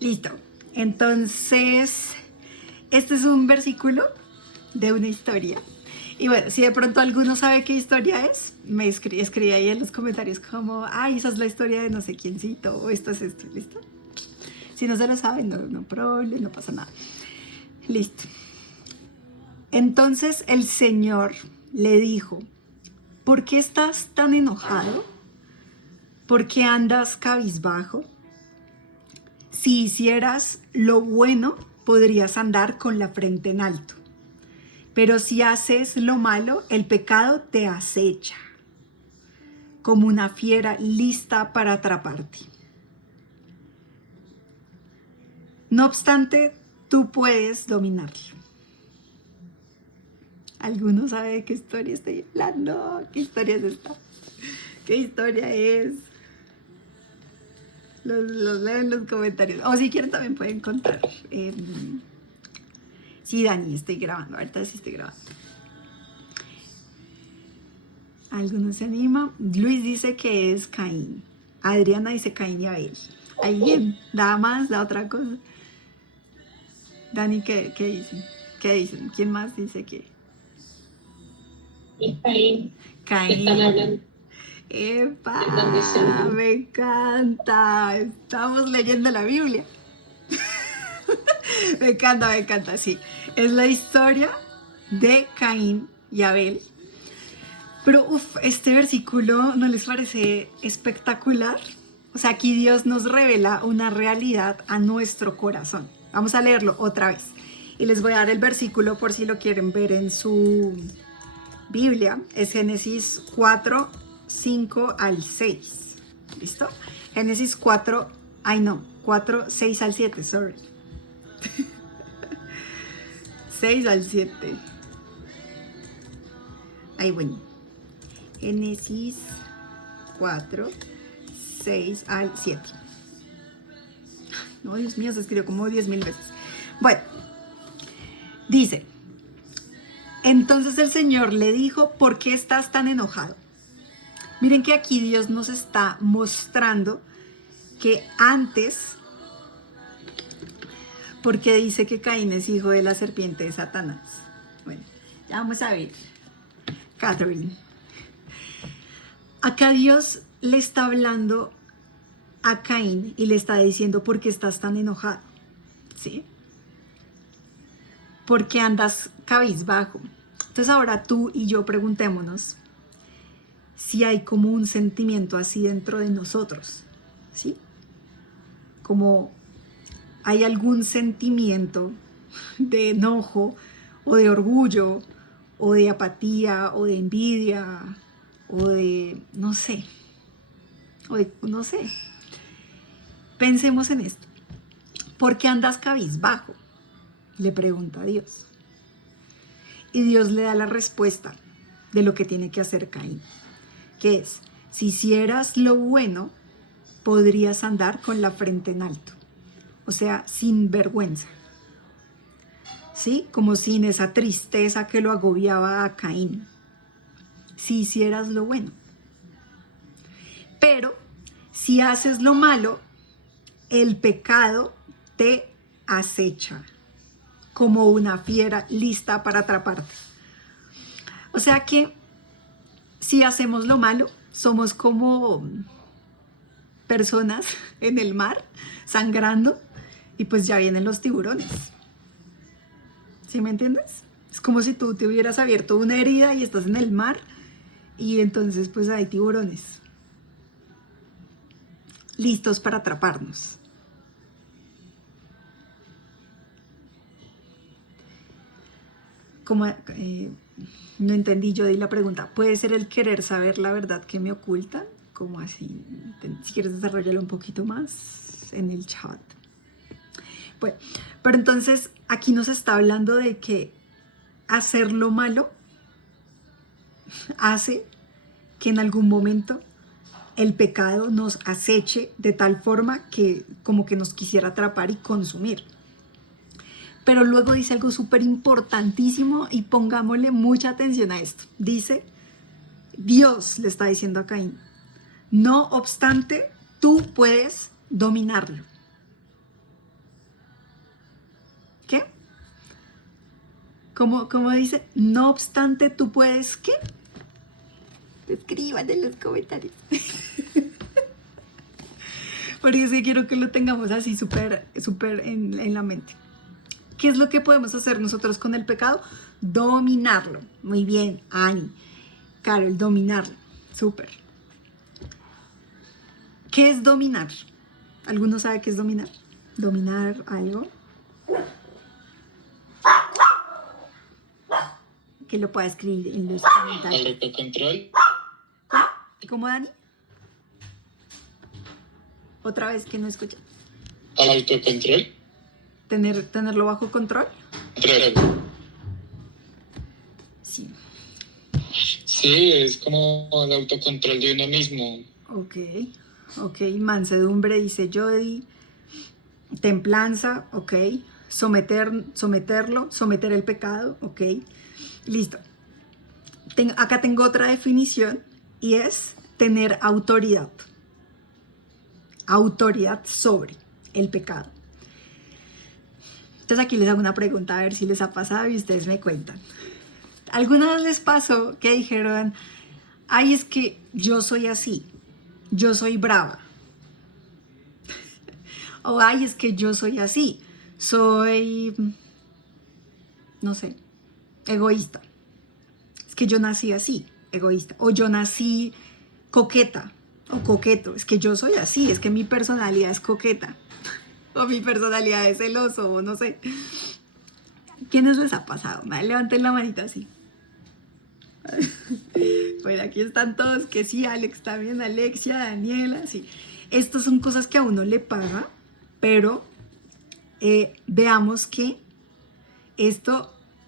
Listo. Entonces, este es un versículo de una historia. Y bueno, si de pronto alguno sabe qué historia es, me escribe ahí en los comentarios como, ay, esa es la historia de no sé quiéncito, o esto es esto, ¿listo? Si no se lo saben, no problema, no pasa nada. Listo. Entonces el Señor le dijo, ¿por qué estás tan enojado? ¿Por qué andas cabizbajo? Si hicieras lo bueno, podrías andar con la frente en alto. Pero si haces lo malo, el pecado te acecha, como una fiera lista para atraparte. No obstante, tú puedes dominarlo. ¿Alguno sabe de qué historia estoy hablando? ¿Qué historia es esta? ¿Qué historia es? Los leo en los comentarios. O si quieren también pueden contar. Sí, Dani, estoy grabando. Ahorita sí estoy grabando. ¿Alguno se anima? Luis dice que es Caín. Adriana dice Caín y Abel. ¿Alguien da más? ¿Da otra cosa? Dani, ¿qué dicen? ¿Qué dicen? ¿Quién más dice que? Es Caín. Están Caín. hablando. Están ¡Epa! diciendo. Me encanta. Estamos leyendo la Biblia. Me encanta, sí. Es la historia de Caín y Abel. Pero, este versículo, ¿no les parece espectacular? O sea, aquí Dios nos revela una realidad a nuestro corazón. Vamos a leerlo otra vez. Y les voy a dar el versículo por si lo quieren ver en su Biblia. Es Génesis 4, 5 al 6. ¿Listo? Génesis 4, 4, 6 al 7, sorry. 6 al 7. Ahí bueno. Génesis 4, 6 al 7. No, Dios mío, se escribió como 10,000 veces. Bueno, dice, entonces el Señor le dijo, ¿por qué estás tan enojado? Miren que aquí Dios nos está mostrando que antes, porque dice que Caín es hijo de la serpiente de Satanás. Bueno, ya vamos a ver. Catherine. Acá Dios le está hablando a Caín y le está diciendo, ¿por qué estás tan enojado? ¿Sí? ¿Por qué andas cabizbajo? Entonces ahora tú y yo preguntémonos si hay como un sentimiento así dentro de nosotros, ¿sí? Como hay algún sentimiento de enojo o de orgullo o de apatía o de envidia o de, no sé, no sé. Pensemos en esto. ¿Por qué andas cabizbajo? Le pregunta a Dios. Y Dios le da la respuesta de lo que tiene que hacer Caín, que es, si hicieras lo bueno, podrías andar con la frente en alto, o sea, sin vergüenza, ¿sí? Como sin esa tristeza que lo agobiaba a Caín, si hicieras lo bueno. Pero si haces lo malo, el pecado te acecha como una fiera lista para atraparte. O sea que si hacemos lo malo, somos como personas en el mar sangrando y pues ya vienen los tiburones. ¿Sí me entiendes? Es como si tú te hubieras abierto una herida y estás en el mar y entonces pues hay tiburones listos para atraparnos. Como no entendí, yo di la pregunta, ¿puede ser el querer saber la verdad que me ocultan? ¿Cómo así? Si quieres desarrollarlo un poquito más en el chat. Bueno, pero entonces aquí nos está hablando de que hacer lo malo hace que en algún momento el pecado nos aceche de tal forma que como que nos quisiera atrapar y consumir. Pero luego dice algo súper importantísimo y pongámosle mucha atención a esto. Dice, Dios le está diciendo a Caín, no obstante, tú puedes dominarlo. ¿Cómo dice? No obstante, tú puedes, ¿qué? Escriban en los comentarios. Porque sí quiero que lo tengamos así súper en la mente. ¿Qué es lo que podemos hacer nosotros con el pecado? Dominarlo. Muy bien, Ani. Carol, dominarlo. Súper. ¿Qué es dominar? ¿Alguno sabe qué es dominar? Dominar algo. Que lo pueda escribir en los comentarios. Autocontrol. ¿Cómo, Dani? Otra vez que no escuché. Autocontrol. ¿Tenerlo bajo control? Control. Sí. Sí, es como el autocontrol de uno mismo. Ok. Mansedumbre, dice Jody. Templanza, ok. Someter el pecado, ok. Listo. Acá tengo otra definición y es tener autoridad. Autoridad sobre el pecado. Entonces aquí les hago una pregunta a ver si les ha pasado y ustedes me cuentan. ¿Alguna vez les pasó que dijeron, ay, es que yo soy así, yo soy brava? O ay, es que yo soy así, soy, no sé, egoísta. Es que yo nací así, egoísta. O yo nací coqueta o coqueto. Es que yo soy así, es que mi personalidad es coqueta. O mi personalidad es celoso, o no sé. ¿Quiénes les ha pasado? Levanten la manita así. Bueno, aquí están todos, que sí, Alex también, Alexia, Daniela, sí. Estas son cosas que a uno le pasa, pero veamos que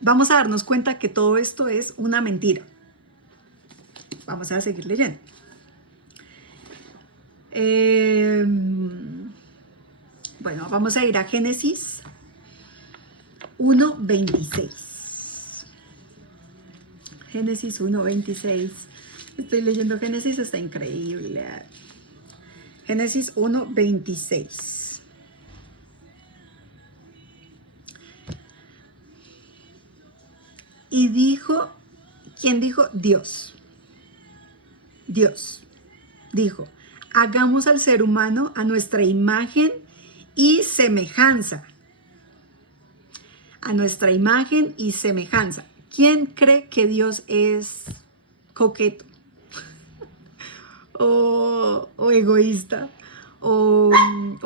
vamos a darnos cuenta que todo esto es una mentira. Vamos a seguir leyendo. Bueno, vamos a ir a Génesis 1:26. Génesis 1:26. Estoy leyendo Génesis, está increíble. Génesis 1:26. Y dijo, ¿quién dijo? Dios. Dios dijo, hagamos al ser humano a nuestra imagen y semejanza. A nuestra imagen y semejanza. ¿Quién cree que Dios es coqueto? o egoísta, o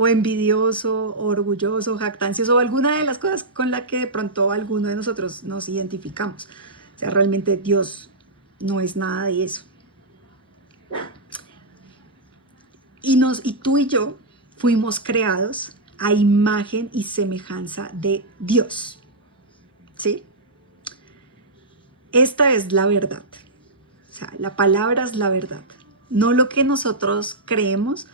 envidioso, o orgulloso, jactancioso, o alguna de las cosas con las que de pronto alguno de nosotros nos identificamos. O sea, realmente Dios no es nada de eso. Y tú y yo fuimos creados a imagen y semejanza de Dios. ¿Sí? Esta es la verdad. O sea, la palabra es la verdad. No lo que nosotros creemos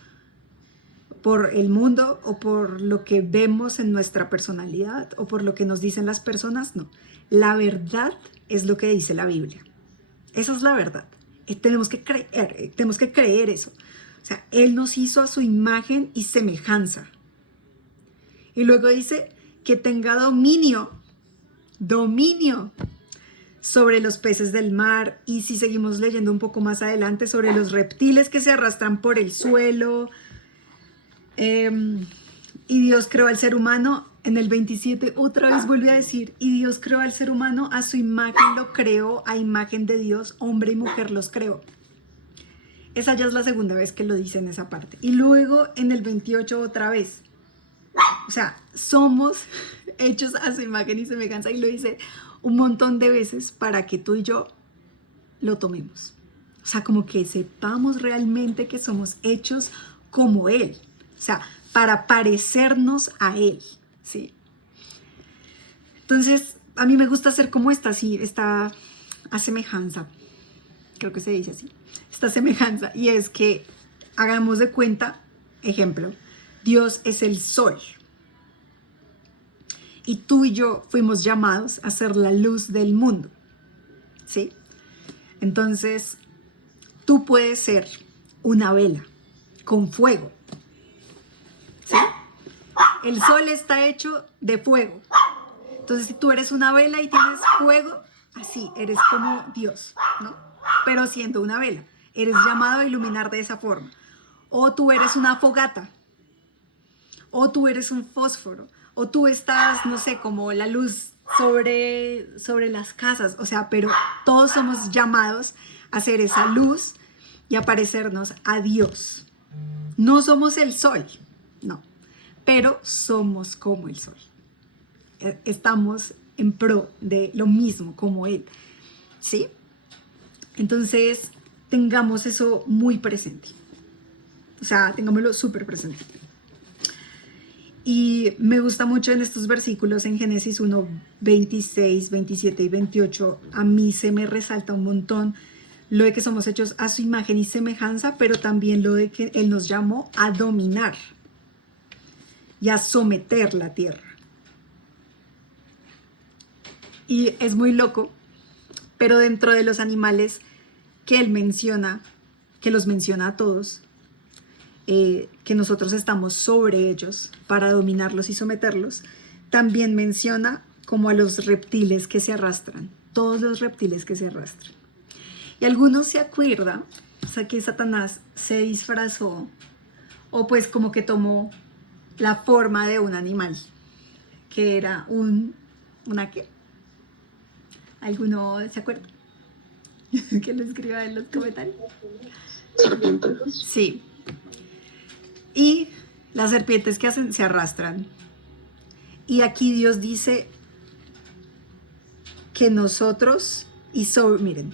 por el mundo o por lo que vemos en nuestra personalidad o por lo que nos dicen las personas, no. La verdad es lo que dice la Biblia. Esa es la verdad. Tenemos que creer eso. O sea, Él nos hizo a su imagen y semejanza. Y luego dice que tenga dominio sobre los peces del mar, y si seguimos leyendo un poco más adelante, sobre los reptiles que se arrastran por el suelo. Y Dios creó al ser humano, en el 27 otra vez vuelve a decir, y Dios creó al ser humano a su imagen, lo creó, a imagen de Dios, hombre y mujer los creó. Esa ya es la segunda vez que lo dice en esa parte. Y luego en el 28 otra vez. O sea, somos hechos a su imagen y semejanza, y lo dice un montón de veces para que tú y yo lo tomemos. O sea, como que sepamos realmente que somos hechos como Él. O sea, para parecernos a Él, ¿sí? Entonces, a mí me gusta hacer como esta asemejanza. Creo que se dice así. Esta semejanza. Y es que hagamos de cuenta, ejemplo, Dios es el sol. Y tú y yo fuimos llamados a ser la luz del mundo, ¿sí? Entonces, tú puedes ser una vela con fuego, ¿sí? El sol está hecho de fuego. Entonces, si tú eres una vela y tienes fuego, así, eres como Dios, ¿no? Pero siendo una vela, eres llamado a iluminar de esa forma. O tú eres una fogata, o tú eres un fósforo, o tú estás, no sé, como la luz sobre las casas, o sea, pero todos somos llamados a ser esa luz y a parecernos a Dios. No somos el sol, no, pero somos como el sol. Estamos en pro de lo mismo como Él, ¿sí? Entonces, tengamos eso muy presente. O sea, tengámoslo súper presente. Y me gusta mucho en estos versículos en Génesis 1, 26, 27 y 28. A mí se me resalta un montón lo de que somos hechos a su imagen y semejanza, pero también lo de que Él nos llamó a dominar y a someter la tierra. Y es muy loco, pero dentro de los animales que Él menciona, que los menciona a todos, que nosotros estamos sobre ellos para dominarlos y someterlos, también menciona como a los reptiles que se arrastran, todos los reptiles que se arrastran. Y algunos se acuerdan, o sea, que Satanás se disfrazó o pues como que tomó la forma de un animal, que era ¿una qué? ¿Alguno se acuerda? Que lo escriba en los comentarios. Serpiente. Sí. Y las serpientes que hacen se arrastran. Y aquí Dios dice que nosotros, miren,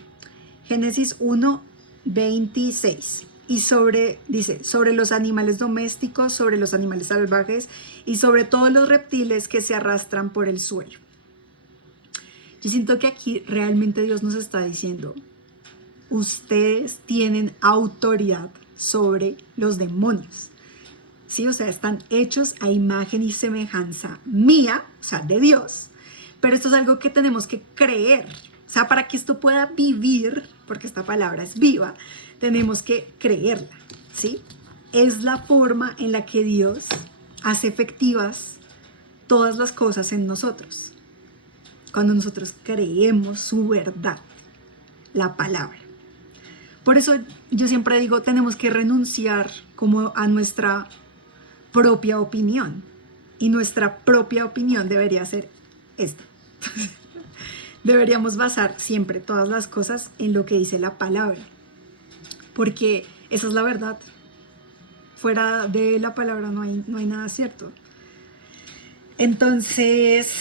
Génesis 1, 26. Y dice, sobre los animales domésticos, sobre los animales salvajes y sobre todos los reptiles que se arrastran por el suelo. Yo siento que aquí realmente Dios nos está diciendo, ustedes tienen autoridad sobre los demonios. Sí, o sea, están hechos a imagen y semejanza mía, o sea, de Dios. Pero esto es algo que tenemos que creer. O sea, para que esto pueda vivir, porque esta palabra es viva, tenemos que creerla, ¿sí? Es la forma en la que Dios hace efectivas todas las cosas en nosotros. Cuando nosotros creemos su verdad, la palabra. Por eso yo siempre digo, tenemos que renunciar como a nuestra propia opinión. Y nuestra propia opinión debería ser esta. Deberíamos basar siempre todas las cosas en lo que dice la palabra. Porque esa es la verdad. Fuera de la palabra no hay nada cierto. Entonces,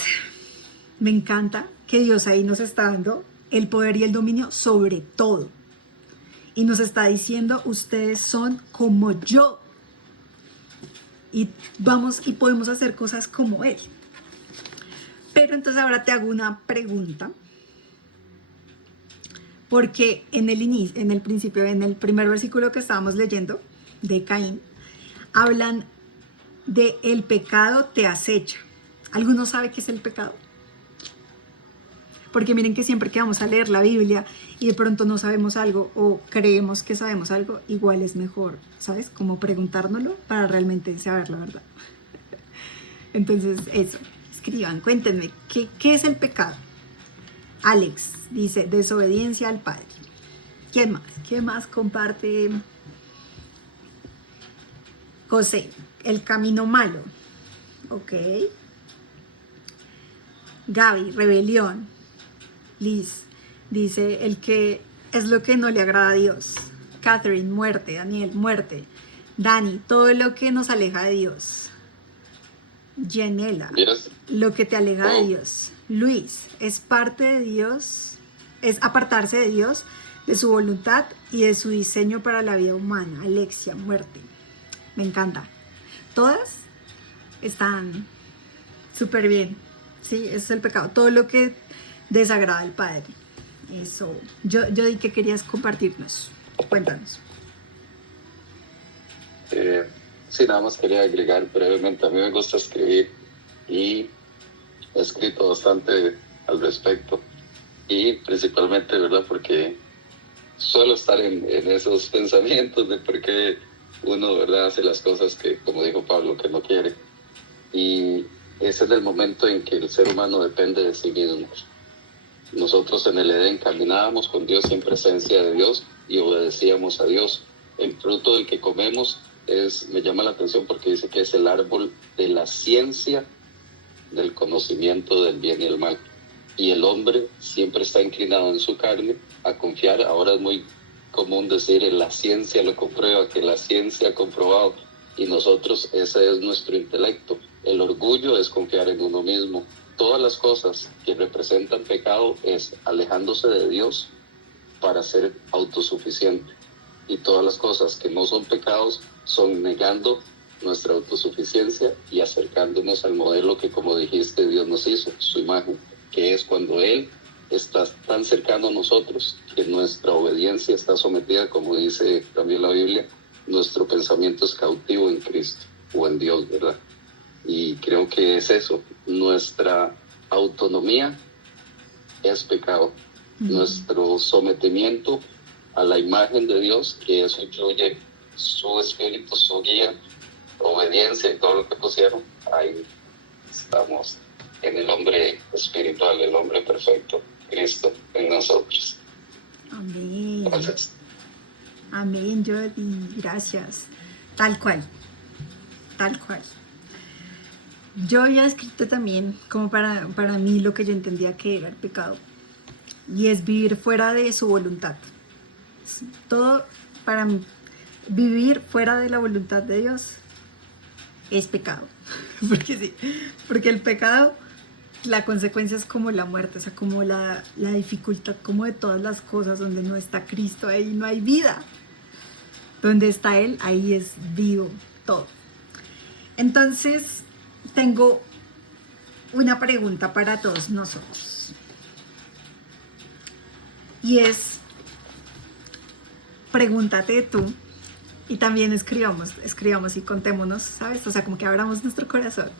me encanta que Dios ahí nos está dando el poder y el dominio sobre todo. Y nos está diciendo, ustedes son como yo. Y podemos hacer cosas como Él. Pero entonces ahora te hago una pregunta. Porque en el principio, en el primer versículo que estábamos leyendo, de Caín, hablan de el pecado te acecha. ¿Alguno sabe qué es el pecado? Porque miren que siempre que vamos a leer la Biblia y de pronto no sabemos algo o creemos que sabemos algo, igual es mejor, ¿sabes? Como preguntárnoslo para realmente saber la verdad. Entonces, eso, escriban, cuéntenme, ¿qué es el pecado? Alex dice, desobediencia al Padre. ¿Quién más? ¿Quién más comparte? José, el camino malo. Ok. Gaby, rebelión. Liz dice, el que es lo que no le agrada a Dios. Catherine, muerte. Daniel, muerte. Dani, todo lo que nos aleja de Dios. Yanela, lo que te aleja de Dios. Luis, es parte de Dios, es apartarse de Dios, de su voluntad y de su diseño para la vida humana. Alexia, muerte. Me encanta. Todas están súper bien. Sí, ese es el pecado. Todo lo que desagrada al Padre. Eso. Yo di que querías compartirnos. Cuéntanos. Sí, nada más quería agregar brevemente. A mí me gusta escribir y he escrito bastante al respecto. Y principalmente, ¿verdad? Porque suelo estar en esos pensamientos de por qué uno, ¿verdad?, hace las cosas que, como dijo Pablo, que no quiere. Y ese es el momento en que el ser humano depende de sí mismo. Nosotros en el Edén caminábamos con Dios en presencia de Dios y obedecíamos a Dios. El fruto del que comemos me llama la atención porque dice que es el árbol de la ciencia del conocimiento del bien y el mal. Y el hombre siempre está inclinado en su carne a confiar. Ahora es muy común decir la ciencia lo comprueba, que la ciencia ha comprobado. Y nosotros, ese es nuestro intelecto. El orgullo es confiar en uno mismo. Todas las cosas que representan pecado es alejándose de Dios para ser autosuficiente. Y todas las cosas que no son pecados son negando nuestra autosuficiencia y acercándonos al modelo que, como dijiste, Dios nos hizo, su imagen, que es cuando Él está tan cercano a nosotros que nuestra obediencia está sometida, como dice también la Biblia, nuestro pensamiento es cautivo en Cristo o en Dios, ¿verdad? Y creo que es eso, nuestra autonomía es pecado, nuestro sometimiento a la imagen de Dios, que eso incluye su espíritu, su guía, obediencia y todo lo que pusieron, ahí estamos en el hombre espiritual, el hombre perfecto, Cristo en nosotros. Amén. Gracias. Amén, Jordi, gracias. Tal cual, tal cual. Yo había escrito también, como para mí, lo que yo entendía que era el pecado, y es vivir fuera de su voluntad. Todo, para mí, vivir fuera de la voluntad de Dios es pecado. Porque sí, porque el pecado, la consecuencia es como la muerte, o sea, como la dificultad, como de todas las cosas. Donde no está Cristo, ahí no hay vida. Donde está Él, ahí es vivo todo. Entonces, tengo una pregunta para todos nosotros. Y es, pregúntate tú, y también escribamos y contémonos, ¿sabes? O sea, como que abramos nuestro corazón.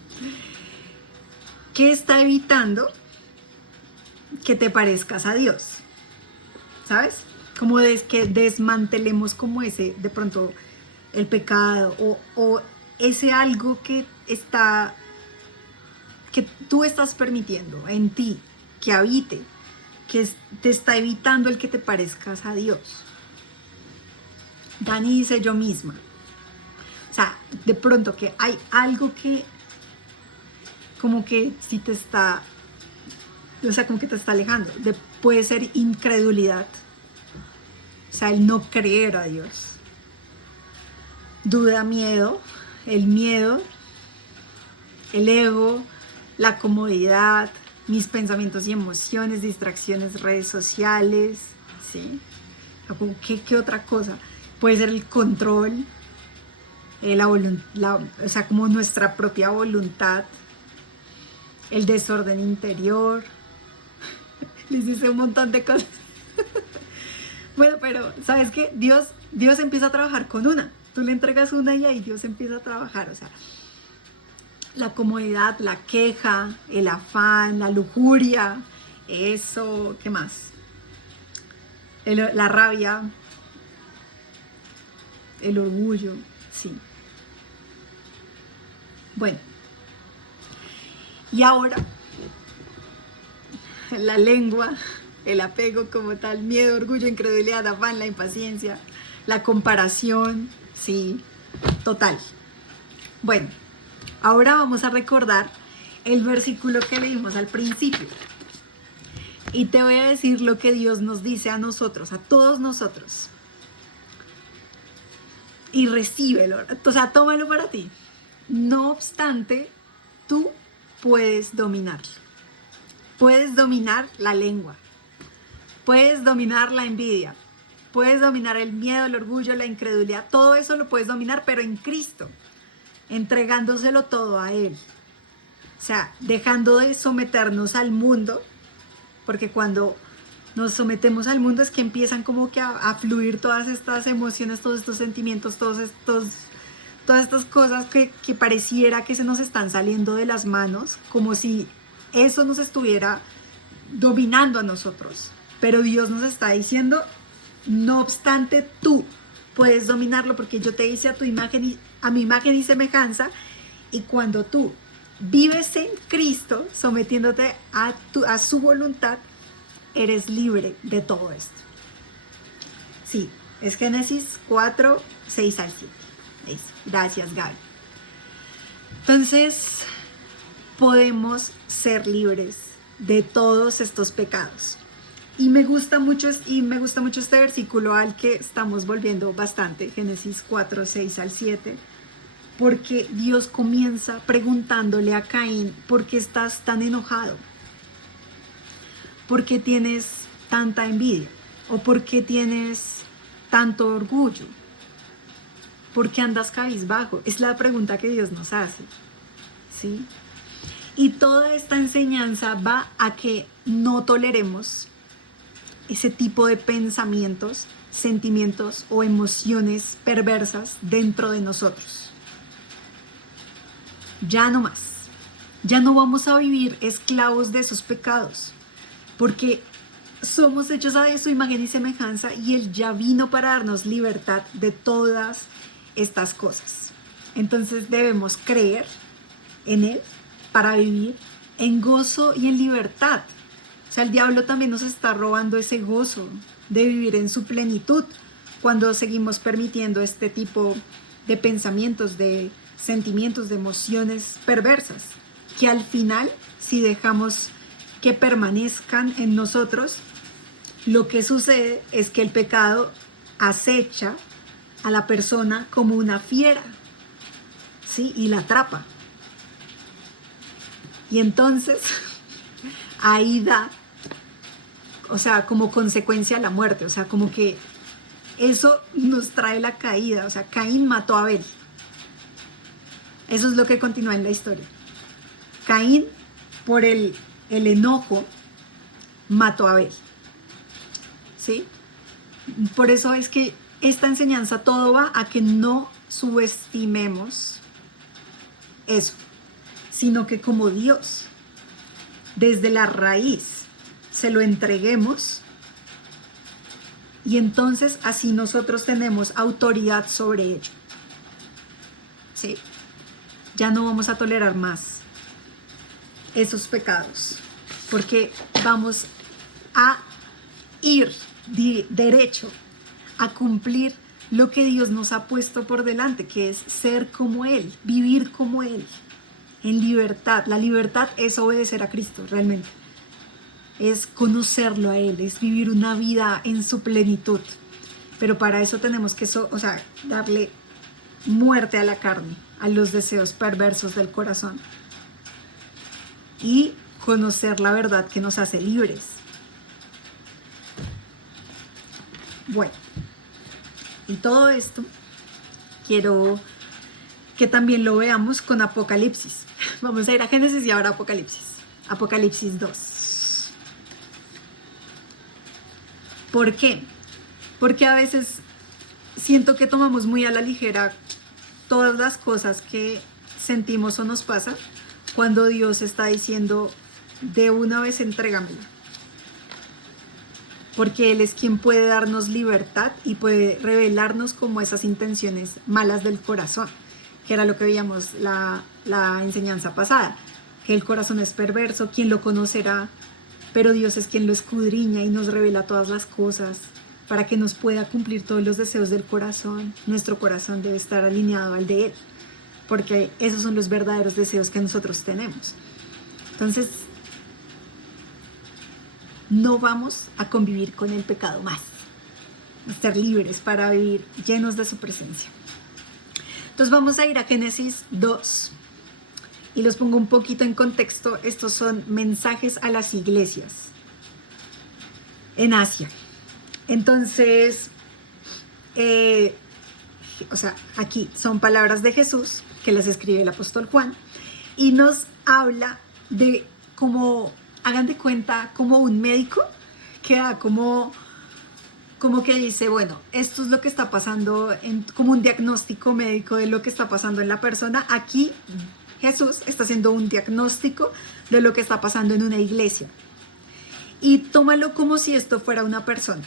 ¿Qué está evitando que te parezcas a Dios? ¿Sabes? Como que desmantelemos como ese, de pronto, el pecado o ese algo que tú estás permitiendo en ti, que habite, que te está evitando el que te parezcas a Dios. Dani dice yo misma. O sea, de pronto que hay algo que como que sí te está, o sea, como que te está alejando. Puede ser incredulidad. O sea, el no creer a Dios. Duda, miedo, el ego, la comodidad, mis pensamientos y emociones, distracciones, redes sociales, ¿sí? ¿Qué otra cosa? Puede ser el control, o sea, como nuestra propia voluntad, el desorden interior. Les dice un montón de cosas. Bueno, pero ¿sabes qué? Dios empieza a trabajar con una. Tú le entregas una y ahí Dios empieza a trabajar. O sea, la comodidad, la queja, el afán, la lujuria, eso, ¿qué más? La rabia, el orgullo, sí. Bueno, y ahora, la lengua, el apego como tal, miedo, orgullo, incredulidad, afán, la impaciencia, la comparación, sí, total. Bueno, ahora vamos a recordar el versículo que leímos al principio. Y te voy a decir lo que Dios nos dice a nosotros, a todos nosotros. Y recíbelo, o sea, tómalo para ti. No obstante, tú puedes dominarlo. Puedes dominar la lengua. Puedes dominar la envidia. Puedes dominar el miedo, el orgullo, la incredulidad. Todo eso lo puedes dominar, pero en Cristo. Entregándoselo todo a Él. O sea, dejando de someternos al mundo. Porque cuando nos sometemos al mundo es que empiezan como que a fluir todas estas emociones, todos estos sentimientos, todas estas cosas que pareciera que se nos están saliendo de las manos, como si eso nos estuviera dominando a nosotros. Pero Dios nos está diciendo, no obstante, tú puedes dominarlo porque yo te hice a mi imagen y semejanza, y cuando tú vives en Cristo, sometiéndote a su voluntad, eres libre de todo esto. Sí, es Génesis 4, 6 al 7. Eso. Gracias, Gaby. Entonces, podemos ser libres de todos estos pecados. Y me gusta mucho este versículo al que estamos volviendo bastante, Génesis 4, 6 al 7, porque Dios comienza preguntándole a Caín, ¿por qué estás tan enojado? ¿Por qué tienes tanta envidia? ¿O por qué tienes tanto orgullo? ¿Por qué andas cabizbajo? Es la pregunta que Dios nos hace, ¿sí? Y toda esta enseñanza va a que no toleremos ese tipo de pensamientos, sentimientos o emociones perversas dentro de nosotros. Ya no más. Ya no vamos a vivir esclavos de esos pecados, porque somos hechos a su imagen y semejanza y Él ya vino para darnos libertad de todas estas cosas. Entonces debemos creer en Él para vivir en gozo y en libertad. O sea, el diablo también nos está robando ese gozo de vivir en su plenitud cuando seguimos permitiendo este tipo de pensamientos, de sentimientos, de emociones perversas, que al final, si dejamos que permanezcan en nosotros, lo que sucede es que el pecado acecha a la persona como una fiera, ¿sí? Y la atrapa. Y entonces ahí da, o sea, como consecuencia la muerte, o sea, como que eso nos trae la caída, o sea, Caín mató a Abel. Eso es lo que continúa en la historia. Caín, por el enojo, mató a Abel. ¿Sí? Por eso es que esta enseñanza todo va a que no subestimemos eso, sino que como Dios, desde la raíz, se lo entreguemos y entonces así nosotros tenemos autoridad sobre ello. ¿Sí? Ya no vamos a tolerar más esos pecados, porque vamos a ir derecho a cumplir lo que Dios nos ha puesto por delante, que es ser como Él, vivir como Él, en libertad. La libertad es obedecer a Cristo, realmente. Es conocerlo a Él, es vivir una vida en su plenitud. Pero para eso tenemos que, darle muerte a la carne, a los deseos perversos del corazón. Y conocer la verdad que nos hace libres. Bueno, y todo esto quiero que también lo veamos con Apocalipsis. Vamos a ir a Génesis y ahora Apocalipsis. Apocalipsis 2. ¿Por qué? Porque a veces siento que tomamos muy a la ligera todas las cosas que sentimos o nos pasan cuando Dios está diciendo, de una vez entrégamela. Porque Él es quien puede darnos libertad y puede revelarnos como esas intenciones malas del corazón, que era lo que veíamos la enseñanza pasada, que el corazón es perverso, ¿quién lo conocerá? Pero Dios es quien lo escudriña y nos revela todas las cosas para que nos pueda cumplir todos los deseos del corazón. Nuestro corazón debe estar alineado al de Él, porque esos son los verdaderos deseos que nosotros tenemos. Entonces, no vamos a convivir con el pecado más, a ser libres para vivir llenos de su presencia. Entonces vamos a ir a Génesis 2 y los pongo un poquito en contexto. Estos son mensajes a las iglesias en Asia. Entonces, aquí son palabras de Jesús que las escribe el apóstol Juan y nos habla de cómo, hagan de cuenta, como un médico que da como que dice, bueno, esto es lo que está pasando, como un diagnóstico médico de lo que está pasando en la persona. Aquí Jesús está haciendo un diagnóstico de lo que está pasando en una iglesia. Y tómalo como si esto fuera una persona.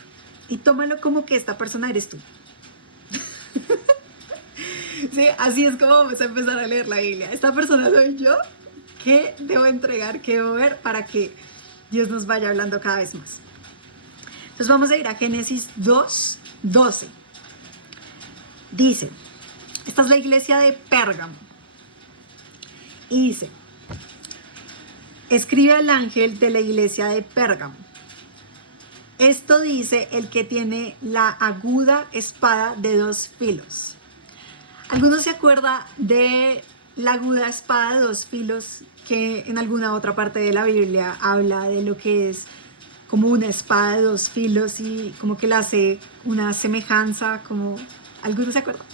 Y tómalo como que esta persona eres tú. Sí, así es como vamos a empezar a leer la Biblia. Esta persona soy yo, qué debo entregar, qué debo ver para que Dios nos vaya hablando cada vez más. Entonces vamos a ir a Génesis 2:12. Dice, esta es la iglesia de Pérgamo. Y dice, escribe al ángel de la iglesia de Pérgamo. Esto dice el que tiene la aguda espada de 2 filos. ¿Alguno se acuerda de la aguda espada de 2 filos que en alguna otra parte de la Biblia habla de lo que es como una espada de 2 filos y como que le hace una semejanza, como... ¿Alguno se acuerda?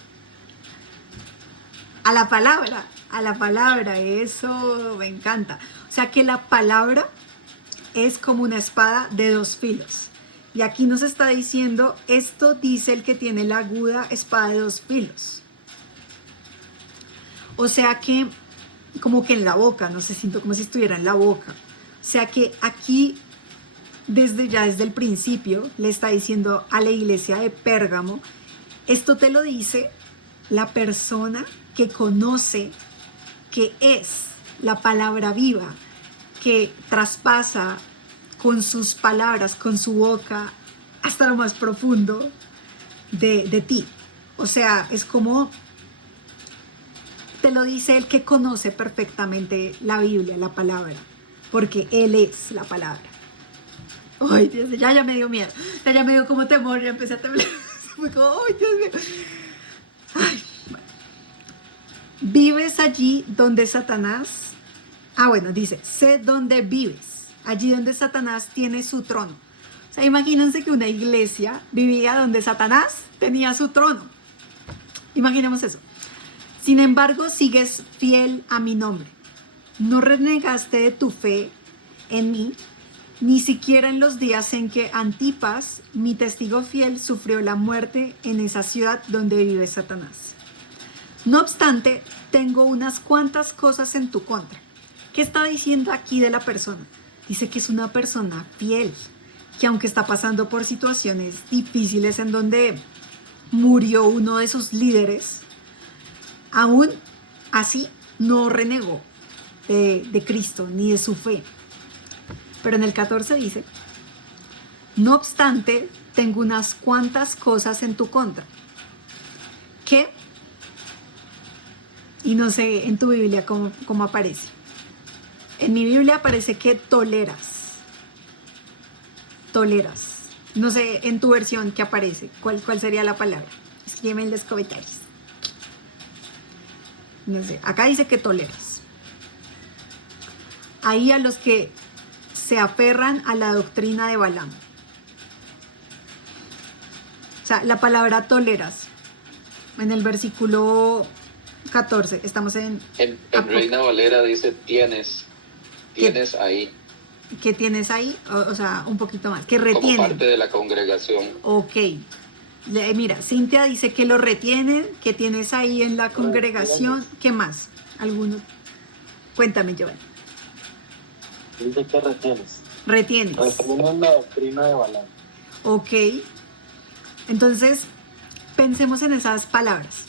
A la palabra, eso me encanta. O sea que la palabra es como una espada de 2 filos. Y aquí nos está diciendo, esto dice el que tiene la aguda espada de 2 filos. O sea que, como que en la boca, no sé, siento como si estuviera en la boca. O sea que aquí, desde el principio, le está diciendo a la iglesia de Pérgamo, esto te lo dice la persona que conoce, que es la palabra viva, que traspasa con sus palabras, con su boca, hasta lo más profundo de ti. O sea, es como te lo dice el que conoce perfectamente la Biblia, la palabra, porque Él es la palabra. Ay, Dios, ya me dio miedo, ya me dio como temor, ya empecé a temblar. Fue como, ay, Dios mío. Ay, bueno. Vives allí donde Satanás, dice, sé dónde vives, allí donde Satanás tiene su trono. O sea, imagínense que una iglesia vivía donde Satanás tenía su trono. Imaginemos eso. Sin embargo, sigues fiel a mi nombre. No renegaste de tu fe en mí, ni siquiera en los días en que Antipas, mi testigo fiel, sufrió la muerte en esa ciudad donde vive Satanás. No obstante, tengo unas cuantas cosas en tu contra. ¿Qué está diciendo aquí de la persona? Dice que es una persona fiel, que aunque está pasando por situaciones difíciles en donde murió uno de sus líderes, aún así no renegó de Cristo ni de su fe. Pero en el 14 dice, no obstante, tengo unas cuantas cosas en tu contra. ¿Qué? Y no sé en tu Biblia cómo aparece. En mi Biblia aparece que toleras. No sé en tu versión qué aparece. ¿Cuál sería la palabra? Escríbeme en los comentarios. No sé, acá dice que toleras. Ahí a los que se aferran a la doctrina de Balaam. O sea, la palabra toleras, en el versículo 14, estamos en Reina Valera dice tienes ahí. ¿Qué tienes ahí? O sea, un poquito más, que retienen. Como parte de la congregación. Ok. Mira, Cintia dice que lo retienen, que tienes ahí en la congregación. ¿Qué más? ¿Alguno? Cuéntame, Joel. Dice que retienes. Retienes. Retienes la doctrina de Balaam. Ok. Entonces, pensemos en esas palabras.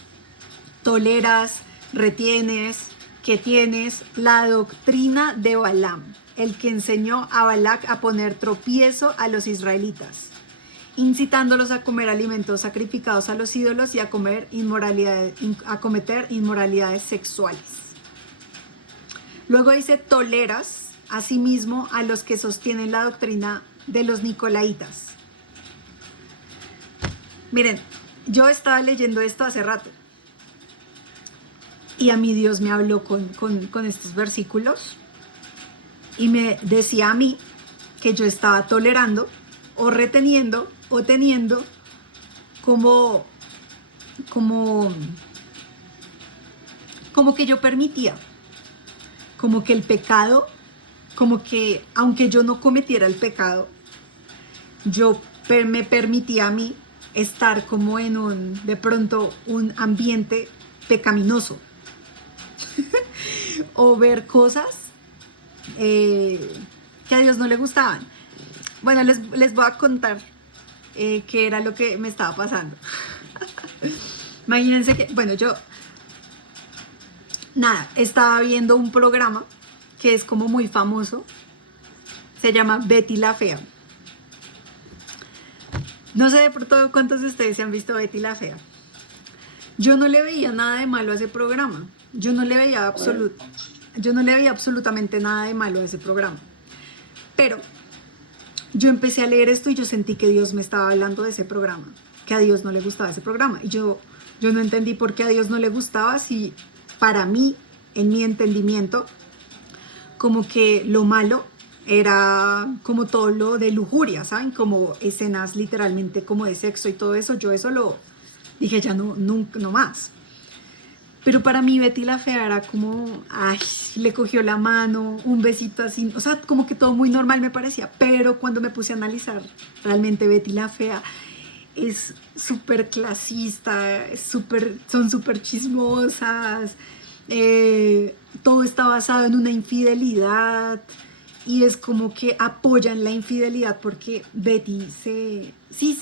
Toleras, retienes, que tienes la doctrina de Balaam, el que enseñó a Balac a poner tropiezo a los israelitas, incitándolos a comer alimentos sacrificados a los ídolos y a cometer inmoralidades sexuales. Luego dice, toleras asimismo a los que sostienen la doctrina de los nicolaitas. Miren, yo estaba leyendo esto hace rato y a mí Dios me habló con estos versículos y me decía a mí que yo estaba tolerando o reteniendo o teniendo como que yo permitía, como que el pecado, como que aunque yo no cometiera el pecado, yo me permitía a mí estar como en de pronto un ambiente pecaminoso o ver cosas que a Dios no le gustaban. Bueno, les voy a contar qué era lo que me estaba pasando. Imagínense que, bueno, yo estaba viendo un programa que es como muy famoso, se llama Betty la Fea. No sé de pronto cuántos de ustedes se han visto Betty la Fea. Yo no le veía nada de malo a ese programa. Yo no le veía absolutamente nada de malo a ese programa. Pero yo empecé a leer esto y yo sentí que Dios me estaba hablando de ese programa, que a Dios no le gustaba ese programa. Y yo no entendí por qué a Dios no le gustaba, si para mí, en mi entendimiento, como que lo malo era como todo lo de lujuria, ¿saben? Como escenas literalmente como de sexo y todo eso. Yo eso lo dije, ya no, nunca, no más. Pero para mí Betty la Fea era como, ay, le cogió la mano, un besito así, o sea, como que todo muy normal me parecía. Pero cuando me puse a analizar, realmente Betty la Fea es súper clasista, son súper chismosas, todo está basado en una infidelidad y es como que apoyan la infidelidad porque Betty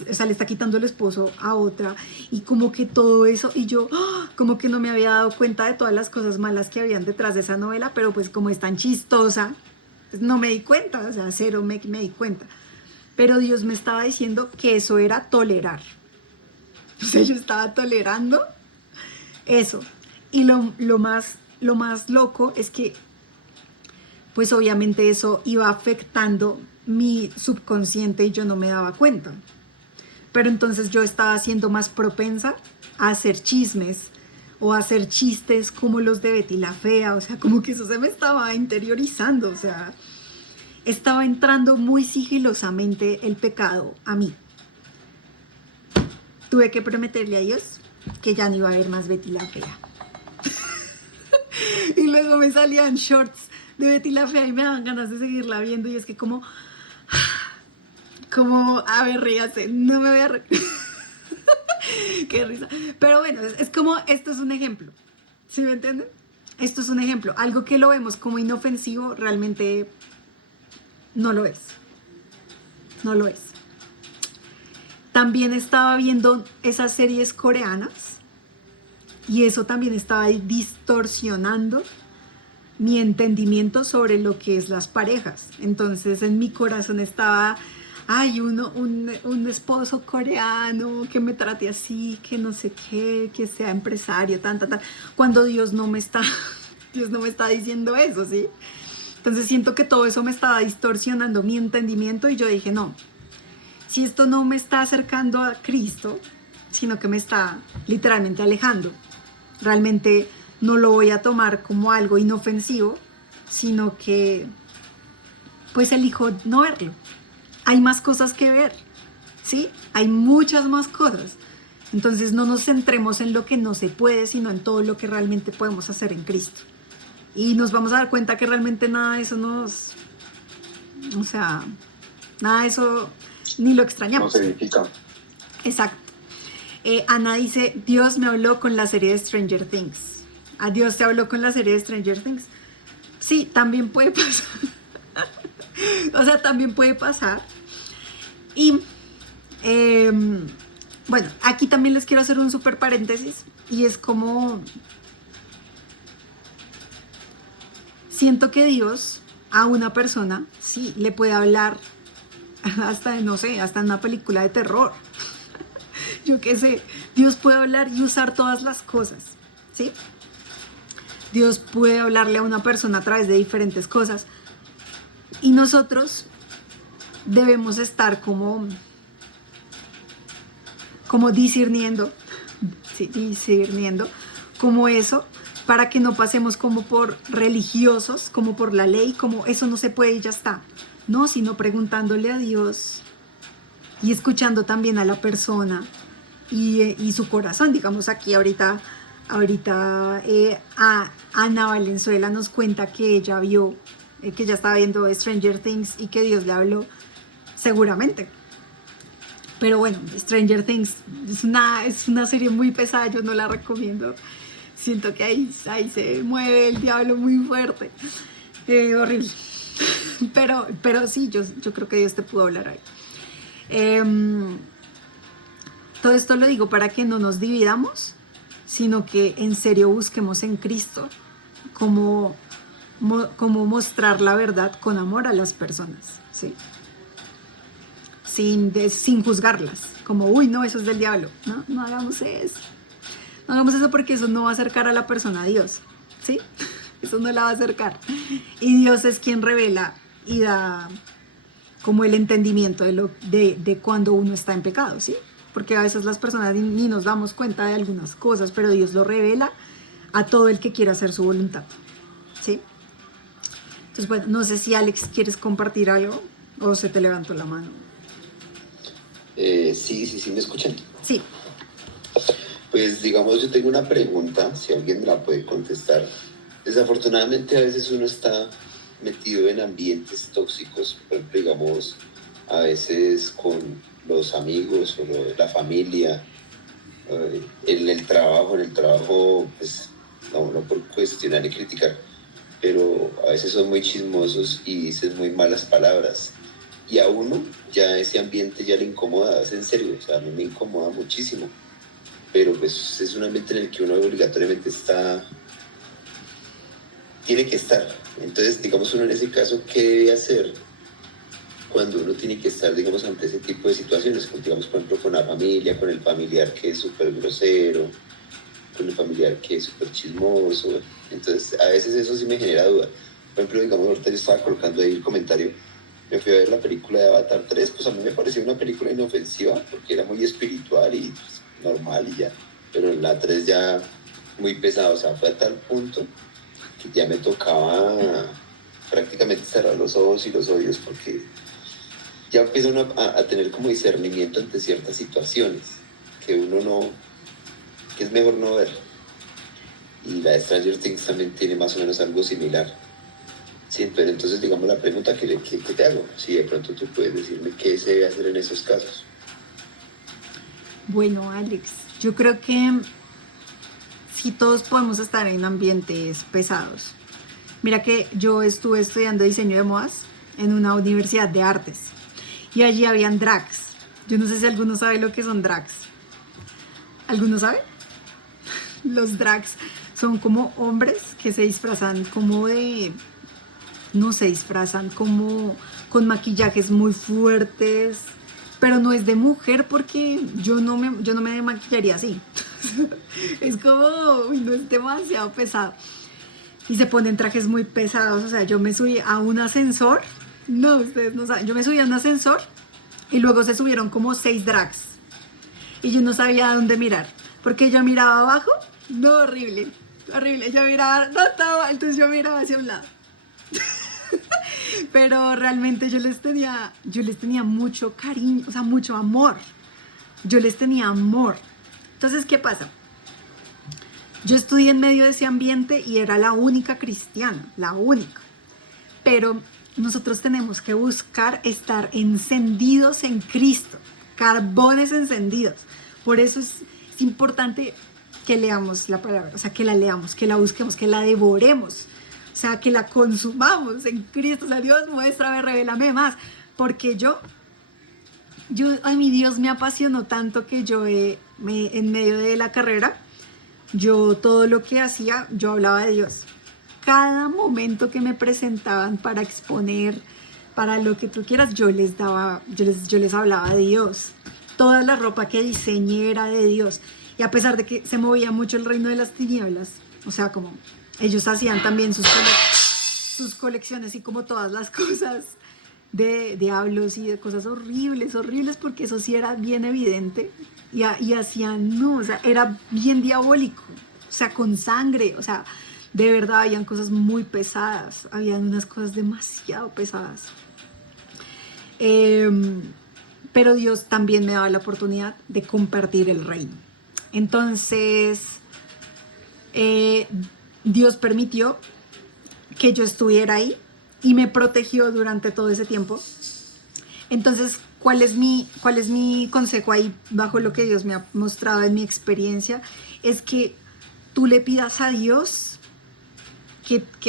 o sea, le está quitando el esposo a otra y como que todo eso, y yo como que no me había dado cuenta de todas las cosas malas que habían detrás de esa novela, pero pues como es tan chistosa, pues no me di cuenta, o sea, cero me di cuenta. Pero Dios me estaba diciendo que eso era tolerar. O sea, yo estaba tolerando eso. Y lo más loco es que, pues obviamente eso iba afectando mi subconsciente y yo no me daba cuenta. Pero entonces yo estaba siendo más propensa a hacer chismes o a hacer chistes como los de Betty la Fea. O sea, como que eso se me estaba interiorizando. O sea, estaba entrando muy sigilosamente el pecado a mí. Tuve que prometerle a Dios que ya no iba a ver más Betty la Fea. Y luego me salían shorts de Betty la Fea y me daban ganas de seguirla viendo. Y es que como, a ver, ríase, no me voy a reír. Qué risa. Pero bueno, es como, esto es un ejemplo. ¿Sí me entienden? Esto es un ejemplo. Algo que lo vemos como inofensivo, realmente no lo es. No lo es. También estaba viendo esas series coreanas y eso también estaba distorsionando mi entendimiento sobre lo que es las parejas. Entonces en mi corazón estaba, ay, un esposo coreano que me trate así, que no sé qué, que sea empresario, tan, cuando Dios no me está diciendo eso, ¿sí? Entonces siento que todo eso me estaba distorsionando mi entendimiento y yo dije, no, si esto no me está acercando a Cristo, sino que me está literalmente alejando, realmente no lo voy a tomar como algo inofensivo, sino que pues elijo no verlo. Hay más cosas que ver, ¿sí? Hay muchas más cosas. Entonces no nos centremos en lo que no se puede, sino en todo lo que realmente podemos hacer en Cristo. Y nos vamos a dar cuenta que realmente nada de eso nada de eso ni lo extrañamos. No se edifica. Exacto. Ana dice, Dios me habló con la serie de Stranger Things. ¿A Dios te habló con la serie de Stranger Things? Sí, también puede pasar. O sea, también puede pasar. Y bueno, aquí también les quiero hacer un súper paréntesis. Y es como, siento que Dios a una persona, sí, le puede hablar hasta, no sé, hasta en una película de terror. Yo qué sé, Dios puede hablar y usar todas las cosas, ¿sí? Dios puede hablarle a una persona a través de diferentes cosas. Y nosotros debemos estar como discerniendo, sí, discerniendo como eso, para que no pasemos como por religiosos, como por la ley, como eso no se puede y ya está. No, sino preguntándole a Dios y escuchando también a la persona y su corazón. Digamos, aquí ahorita Ana Valenzuela nos cuenta que ella vio, que ella estaba viendo Stranger Things y que Dios le habló, seguramente. Pero bueno, Stranger Things es una serie muy pesada, yo no la recomiendo. Siento que ahí se mueve el diablo muy fuerte. Horrible. Pero sí, yo creo que Dios te pudo hablar ahí. Todo esto lo digo para que no nos dividamos, sino que en serio busquemos en Cristo como cómo mostrar la verdad con amor a las personas, ¿sí? Sin juzgarlas, como, uy, no, eso es del diablo. No, no hagamos eso. No hagamos eso porque eso no va a acercar a la persona a Dios, ¿sí? Eso no la va a acercar. Y Dios es quien revela y da como el entendimiento de cuando uno está en pecado, ¿sí? Porque a veces las personas ni nos damos cuenta de algunas cosas, pero Dios lo revela a todo el que quiera hacer su voluntad, ¿sí? Entonces, bueno, no sé si Alex quieres compartir algo o se te levantó la mano. Sí, ¿me escuchan? Sí. Pues digamos, yo tengo una pregunta, si alguien me la puede contestar. Desafortunadamente a veces uno está metido en ambientes tóxicos, por ejemplo, digamos, a veces con los amigos o la familia, en el trabajo, pues no por cuestionar y criticar, pero a veces son muy chismosos y dicen muy malas palabras. Y a uno ya ese ambiente ya le incomoda, es en serio, o sea, a mí me incomoda muchísimo. Pero pues es un ambiente en el que uno obligatoriamente tiene que estar. Entonces, digamos, uno en ese caso, ¿qué debe hacer cuando uno tiene que estar, digamos, ante ese tipo de situaciones? Digamos, por ejemplo, con la familia, con el familiar que es súper grosero, con el familiar que es súper chismoso. Entonces, a veces eso sí me genera duda. Por ejemplo, digamos, ahorita yo estaba colocando ahí el comentario, me fui a ver la película de Avatar 3, pues a mí me pareció una película inofensiva, porque era muy espiritual y pues, normal y ya. Pero en la 3 ya muy pesado, o sea, fue a tal punto que ya me tocaba prácticamente cerrar los ojos y los oídos, porque ya empiezo a tener como discernimiento ante ciertas situaciones que uno no, que es mejor no ver. Y la de Stranger Things también tiene más o menos algo similar. Sí, pero entonces digamos la pregunta que te hago, si de pronto tú puedes decirme qué se debe hacer en esos casos. Bueno, Alex, yo creo que sí todos podemos estar en ambientes pesados. Mira que yo estuve estudiando diseño de modas en una universidad de artes y allí habían drags. Yo no sé si alguno sabe lo que son drags. ¿Alguno sabe? Los drags son como hombres que se disfrazan como no se disfrazan como con maquillajes muy fuertes, pero no es de mujer porque yo no me maquillaría así. Es como, uy, no, es demasiado pesado. Y se ponen trajes muy pesados, o sea, yo me subí a un ascensor, no, ustedes no saben, yo me subí a un ascensor y luego se subieron como 6 drags y yo no sabía a dónde mirar, porque yo miraba abajo, no, horrible, yo miraba, no, todo, entonces yo miraba hacia un lado. Pero realmente yo les tenía mucho cariño, o sea, mucho amor. Yo les tenía amor. Entonces, ¿qué pasa? Yo estudié en medio de ese ambiente y era la única cristiana, la única. Pero nosotros tenemos que buscar estar encendidos en Cristo, carbones encendidos. Por eso es importante que leamos la palabra, o sea, que la leamos, que la busquemos, que la devoremos. O sea, que la consumamos en Cristo. O sea, Dios, muéstrame, revélame más. Porque a mi Dios me apasionó tanto que en medio de la carrera, yo todo lo que hacía, yo hablaba de Dios. Cada momento que me presentaban para exponer, para lo que tú quieras, yo les hablaba de Dios. Toda la ropa que diseñé era de Dios. Y a pesar de que se movía mucho el reino de las tinieblas, o sea, como ellos hacían también sus colecciones y como todas las cosas de diablos y de cosas horribles, porque eso sí era bien evidente. Y hacían, no, o sea, era bien diabólico, o sea, con sangre, o sea, de verdad habían cosas muy pesadas, habían unas cosas demasiado pesadas. Pero Dios también me daba la oportunidad de compartir el reino. Entonces, Dios permitió que yo estuviera ahí y me protegió durante todo ese tiempo. Entonces, ¿cuál es mi consejo ahí bajo lo que Dios me ha mostrado en mi experiencia? Es que tú le pidas a Dios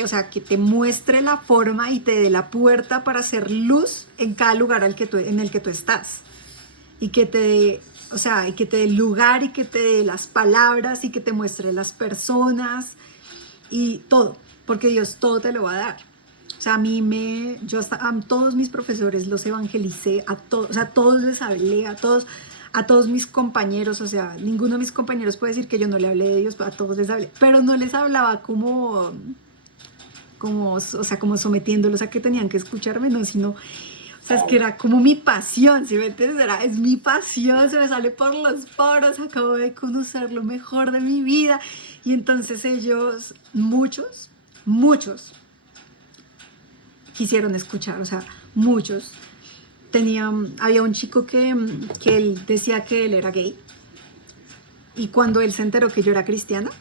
o sea, que te muestre la forma y te dé la puerta para hacer luz en cada lugar en el que tú estás. Y que te dé, o sea, y que te dé el lugar y que te dé las palabras y que te muestre las personas y todo. porque Dios todo te lo va a dar. O sea, yo hasta a todos mis profesores los evangelicé, o sea, a todos les hablé, a todos mis compañeros, o sea, ninguno de mis compañeros puede decir que yo no le hablé de Dios, a todos les hablé, pero no les hablaba o sea, como sometiéndolos a que tenían que escucharme, no, sino, o sea, es que era como mi pasión, ¿sí me entiendes? Es mi pasión, se me sale por los poros, acabo de conocer lo mejor de mi vida, y entonces ellos, muchos, quisieron escuchar, o sea, muchos. Había un chico que él decía que él era gay, y cuando él se enteró que yo era cristiana,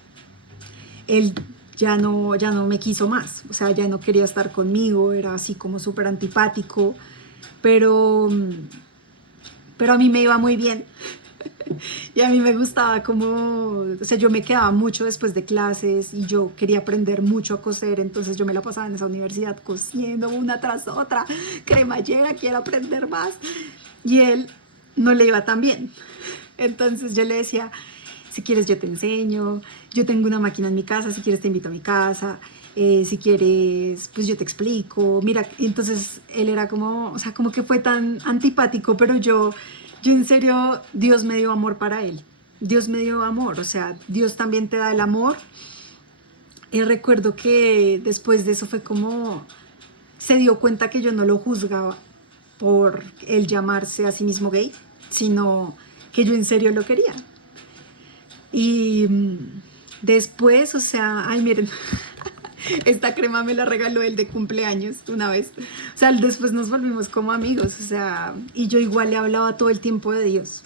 él ya no me quiso más, o sea, ya no quería estar conmigo, era así como súper antipático, pero a mí me iba muy bien. Y a mí me gustaba o sea, yo me quedaba mucho después de clases y yo quería aprender mucho a coser, entonces yo me la pasaba en esa universidad cosiendo una tras otra, cremallera, quiero aprender más. Y él no le iba tan bien. Entonces yo le decía, si quieres yo te enseño, yo tengo una máquina en mi casa, si quieres te invito a mi casa, si quieres, pues yo te explico, mira. Y entonces él era o sea, como que fue tan antipático, pero yo en serio, Dios me dio amor para él. Dios me dio amor, o sea, Dios también te da el amor. Y recuerdo que después de eso fue se dio cuenta que yo no lo juzgaba por él llamarse a sí mismo gay, sino que yo en serio lo quería. Y después, o sea, ay, miren, esta crema me la regaló él de cumpleaños una vez. O sea, después nos volvimos como amigos, o sea, y yo igual le hablaba todo el tiempo de Dios.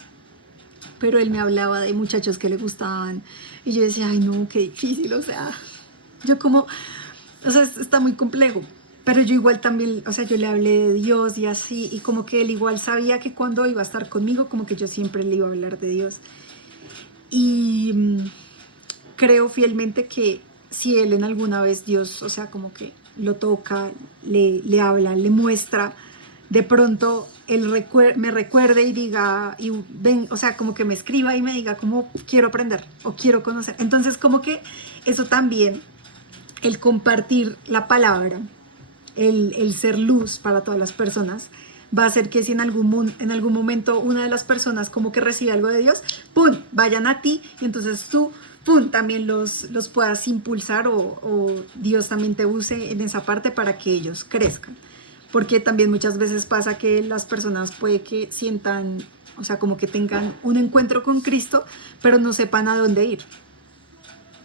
Pero él me hablaba de muchachos que le gustaban. Y yo decía, ay no, qué difícil, o sea, o sea, está muy complejo. Pero yo igual también, o sea, yo le hablé de Dios y así, y como que él igual sabía que cuando iba a estar conmigo, como que yo siempre le iba a hablar de Dios. Y creo fielmente que si él en alguna vez Dios, o sea, como que lo toca, le habla, le muestra, de pronto él me recuerde y diga, y ven, o sea, como que me escriba y me diga como quiero aprender o quiero conocer. Entonces como que eso también, el compartir la palabra, el ser luz para todas las personas, va a hacer que si en algún momento una de las personas como que recibe algo de Dios, ¡pum!, vayan a ti, y entonces tú, ¡pum!, también los puedas impulsar o Dios también te use en esa parte para que ellos crezcan. Porque también muchas veces pasa que las personas puede que sientan, o sea, como que tengan un encuentro con Cristo, pero no sepan a dónde ir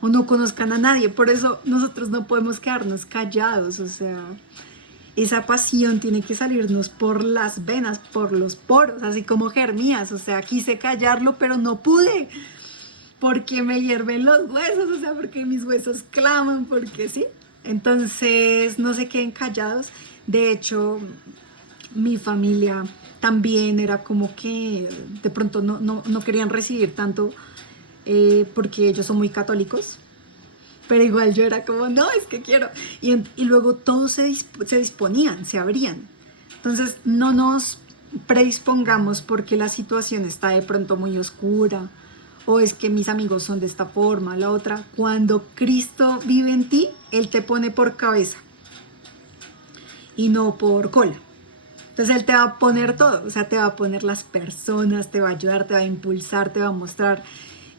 o no conozcan a nadie. Por eso nosotros no podemos quedarnos callados, o sea, esa pasión tiene que salirnos por las venas, por los poros, así como Jeremías, o sea, quise callarlo, pero no pude, porque me hierven los huesos, o sea, porque mis huesos claman, porque sí. Entonces, no se queden callados. De hecho, mi familia también era como que de pronto no querían recibir tanto, porque ellos son muy católicos. Pero igual yo era como, no, es que quiero. Y luego todos se disponían, se abrían. Entonces no nos predispongamos porque la situación está de pronto muy oscura, o es que mis amigos son de esta forma, la otra. Cuando Cristo vive en ti, Él te pone por cabeza y no por cola. Entonces Él te va a poner todo, o sea, te va a poner las personas, te va a ayudar, te va a impulsar, te va a mostrar,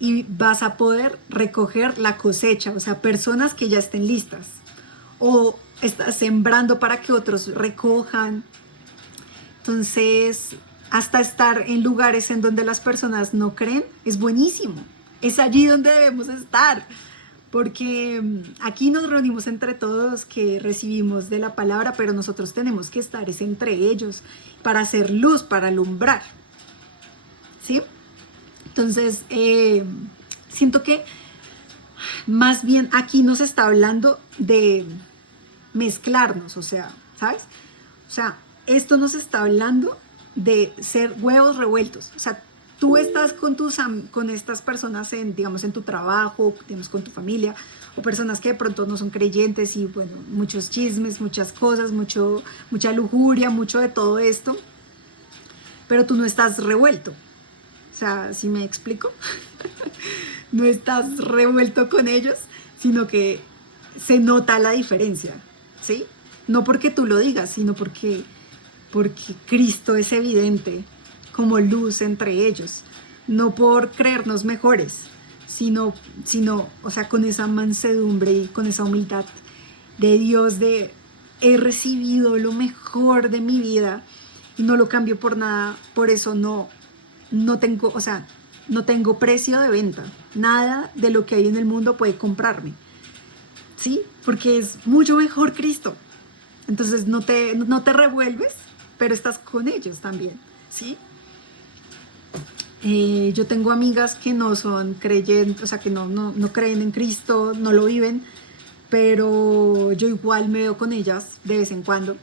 y vas a poder recoger la cosecha, o sea, personas que ya estén listas, o estás sembrando para que otros recojan. Entonces, hasta estar en lugares en donde las personas no creen es buenísimo, es allí donde debemos estar, porque aquí nos reunimos entre todos que recibimos de la palabra, pero nosotros tenemos que estar entre ellos para hacer luz, para alumbrar, ¿sí? Entonces, siento que más bien aquí nos está hablando de mezclarnos, o sea, ¿sabes? O sea, esto nos está hablando de ser huevos revueltos. O sea, tú estás con estas personas digamos, en tu trabajo, digamos, con tu familia, o personas que de pronto no son creyentes y, bueno, muchos chismes, muchas cosas, mucha lujuria, mucho de todo esto, pero tú no estás revuelto. O sea, ¿sí me explico? No estás revuelto con ellos, sino que se nota la diferencia, ¿sí? No porque tú lo digas, sino porque Cristo es evidente como luz entre ellos, no por creernos mejores, sino, o sea, con esa mansedumbre y con esa humildad de Dios, de he recibido lo mejor de mi vida y no lo cambio por nada, por eso no tengo, o sea, no tengo precio de venta, nada de lo que hay en el mundo puede comprarme, ¿sí? Porque es mucho mejor Cristo. Entonces no te revuelves, pero estás con ellos también, ¿sí? Yo tengo amigas que no son creyentes, o sea, que no creen en Cristo, no lo viven, pero yo igual me veo con ellas de vez en cuando,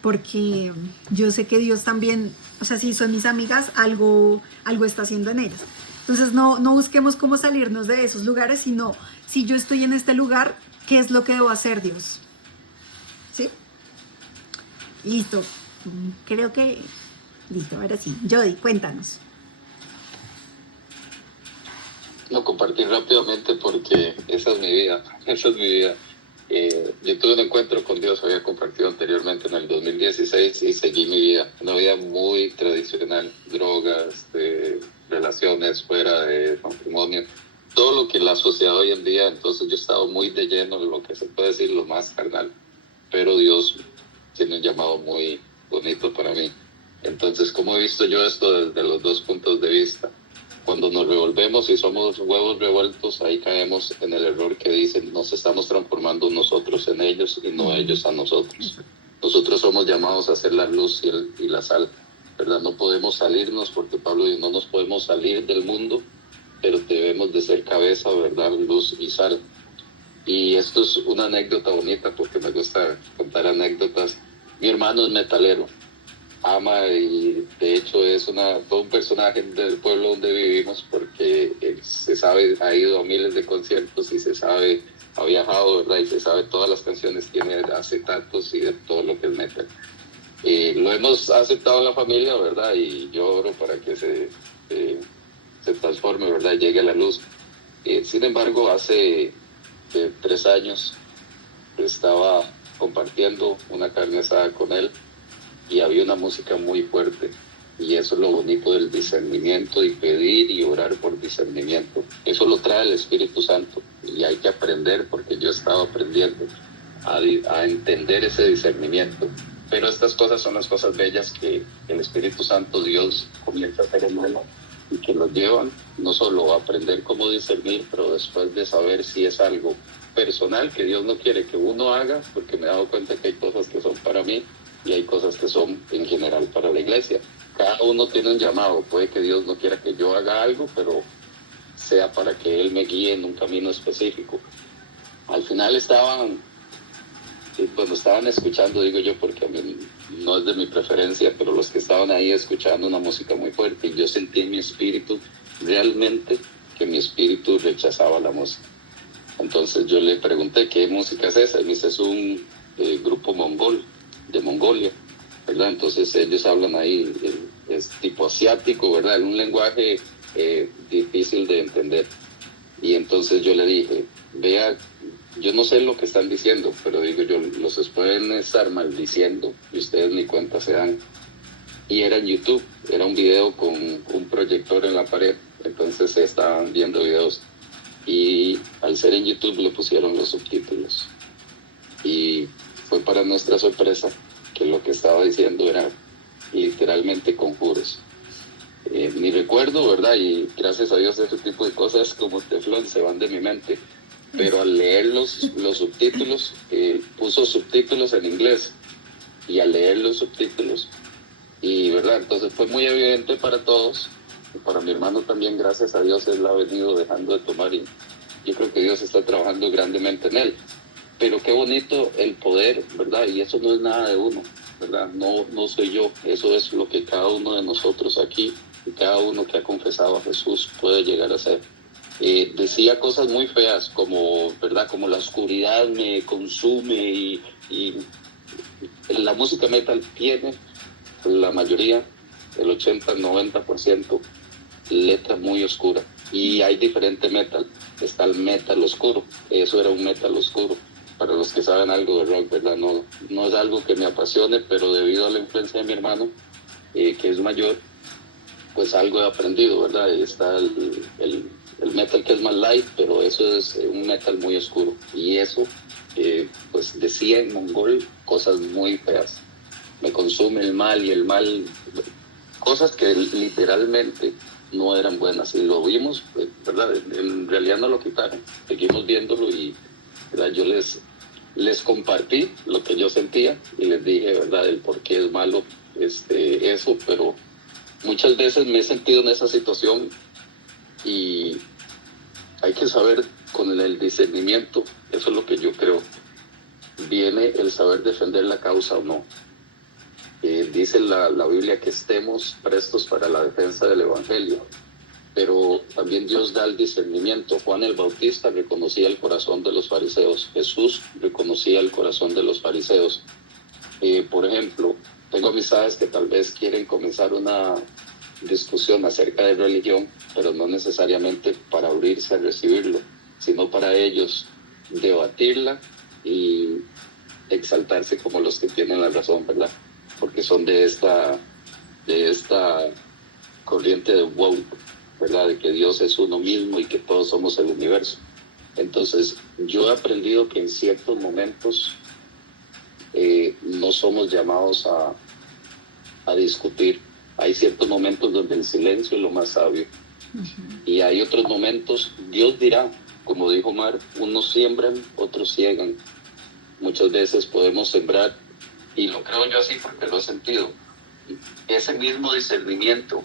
porque yo sé que Dios también, o sea, si son mis amigas, algo está haciendo en ellas. Entonces no busquemos cómo salirnos de esos lugares, sino si yo estoy en este lugar, ¿qué es lo que debo hacer, Dios? ¿Sí? Listo. Creo que... Listo, ahora sí. Jody, cuéntanos. Lo compartí rápidamente porque esa es mi vida, esa es mi vida. Yo tuve un encuentro con Dios, había compartido anteriormente en el 2016 y seguí mi vida, una vida muy tradicional, drogas, relaciones fuera de matrimonio, todo lo que la sociedad hoy en día. Entonces yo he estado muy de lleno en lo que se puede decir lo más carnal, pero Dios tiene un llamado muy bonito para mí. Entonces, ¿cómo he visto yo esto desde los dos puntos de vista? Cuando nos revolvemos y somos huevos revueltos, ahí caemos en el error que dicen, nos estamos transformando nosotros en ellos y no ellos a nosotros. Nosotros somos llamados a ser la luz y la sal, ¿verdad? No podemos salirnos, porque Pablo dijo, no nos podemos salir del mundo, pero debemos de ser cabeza, ¿verdad? Luz y sal. Y esto es una anécdota bonita, porque me gusta contar anécdotas. Mi hermano es metalero, ama y de hecho es todo un personaje del pueblo donde vivimos, porque él se sabe, ha ido a miles de conciertos y se sabe, ha viajado, ¿verdad? Y se sabe todas las canciones, tiene acetatos y de todo lo que es metal. Lo hemos aceptado en la familia, ¿verdad? Y yo oro para que se transforme, ¿verdad? Y llegue a la luz. Sin embargo, hace 3 años estaba compartiendo una carne asada con él y había una música muy fuerte, y eso es lo bonito del discernimiento, y pedir y orar por discernimiento. Eso lo trae el Espíritu Santo y hay que aprender, porque yo he estado aprendiendo a entender ese discernimiento. Pero estas cosas son las cosas bellas que el Espíritu Santo, Dios, comienza a hacer en uno y que nos llevan no solo a aprender cómo discernir, pero después de saber si es algo personal que Dios no quiere que uno haga, porque me he dado cuenta que hay cosas que son para mí y hay cosas que son en general para la iglesia. Cada uno tiene un llamado. Puede que Dios no quiera que yo haga algo, pero sea para que Él me guíe en un camino específico. Al final estaban escuchando, digo yo, porque a mí no es de mi preferencia, pero los que estaban ahí escuchando una música muy fuerte, y yo sentí en mi espíritu realmente que mi espíritu rechazaba la música. Entonces yo le pregunté, ¿qué música es esa? Y me dice, es un grupo mongol, de Mongolia, ¿verdad? Entonces ellos hablan ahí, es tipo asiático, ¿verdad? En un lenguaje difícil de entender. Y entonces yo le dije, vea, yo no sé lo que están diciendo, pero digo yo, los pueden estar maldiciendo y ustedes ni cuenta se dan. Y era en YouTube, era un video con un proyector en la pared, entonces se estaban viendo videos. Y al ser en YouTube le pusieron los subtítulos. Y fue para nuestra sorpresa que lo que estaba diciendo era literalmente conjuros. Ni recuerdo, ¿verdad? Y gracias a Dios ese tipo de cosas como teflón se van de mi mente. Pero al leer los subtítulos, puso subtítulos en inglés. Y al leer los subtítulos, y ¿verdad? Entonces fue muy evidente para todos. Y para mi hermano también, gracias a Dios, él ha venido dejando de tomar, y yo creo que Dios está trabajando grandemente en él. Pero qué bonito el poder, ¿verdad? Y eso no es nada de uno, ¿verdad? No soy yo, eso es lo que cada uno de nosotros aquí, y cada uno que ha confesado a Jesús puede llegar a ser. Decía cosas muy feas, como, ¿verdad? Como la oscuridad me consume, y la música metal tiene, la mayoría, el 80-90%, letra muy oscura. Y hay diferente metal. está el metal oscuro. Eso era un metal oscuro. Para los que saben algo de rock, ¿verdad? No es algo que me apasione, pero debido a la influencia de mi hermano, que es mayor, pues algo he aprendido, ¿verdad? Está el metal que es más light, pero eso es un metal muy oscuro. Y eso, pues decía en mongol cosas muy feas. Me consume el mal, y el mal, cosas que literalmente no eran buenas. Y lo vimos, ¿verdad? En realidad no lo quitaron. Seguimos viéndolo y, ¿verdad? Yo les compartí lo que yo sentía y les dije, ¿verdad?, el por qué es malo eso, pero muchas veces me he sentido en esa situación y hay que saber con el discernimiento, eso es lo que yo creo, viene el saber defender la causa o no. Dice la Biblia que estemos prestos para la defensa del Evangelio, pero también Dios da el discernimiento. Juan el Bautista reconocía el corazón de los fariseos, Jesús reconocía el corazón de los fariseos. Por ejemplo, tengo amistades que tal vez quieren comenzar una discusión acerca de religión, pero no necesariamente para abrirse a recibirlo, sino para ellos debatirla y exaltarse como los que tienen la razón, ¿verdad? Porque son de esta corriente de wow, ¿verdad? De que Dios es uno mismo y que todos somos el universo. Entonces, yo he aprendido que en ciertos momentos no somos llamados a discutir. Hay ciertos momentos donde el silencio es lo más sabio. Y hay otros momentos, Dios dirá, como dijo Mar, unos siembran, otros ciegan. Muchas veces podemos sembrar, y lo creo yo así porque lo he sentido, ese mismo discernimiento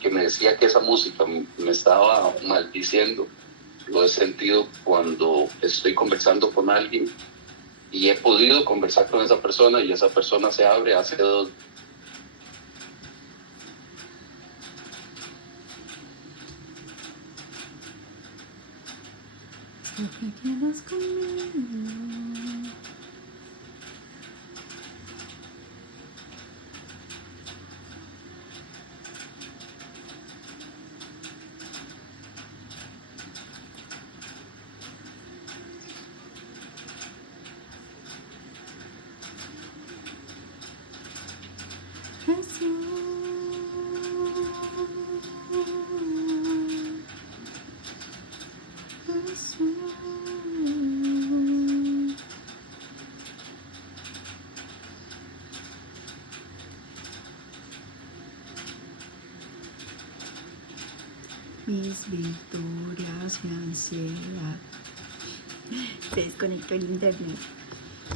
que me decía que esa música me estaba maldiciendo, lo he sentido cuando estoy conversando con alguien y he podido conversar con esa persona y esa persona se abre hace 2. Lo que quieras conmigo. Mis victorias, mi ansiedad. Se desconectó el internet.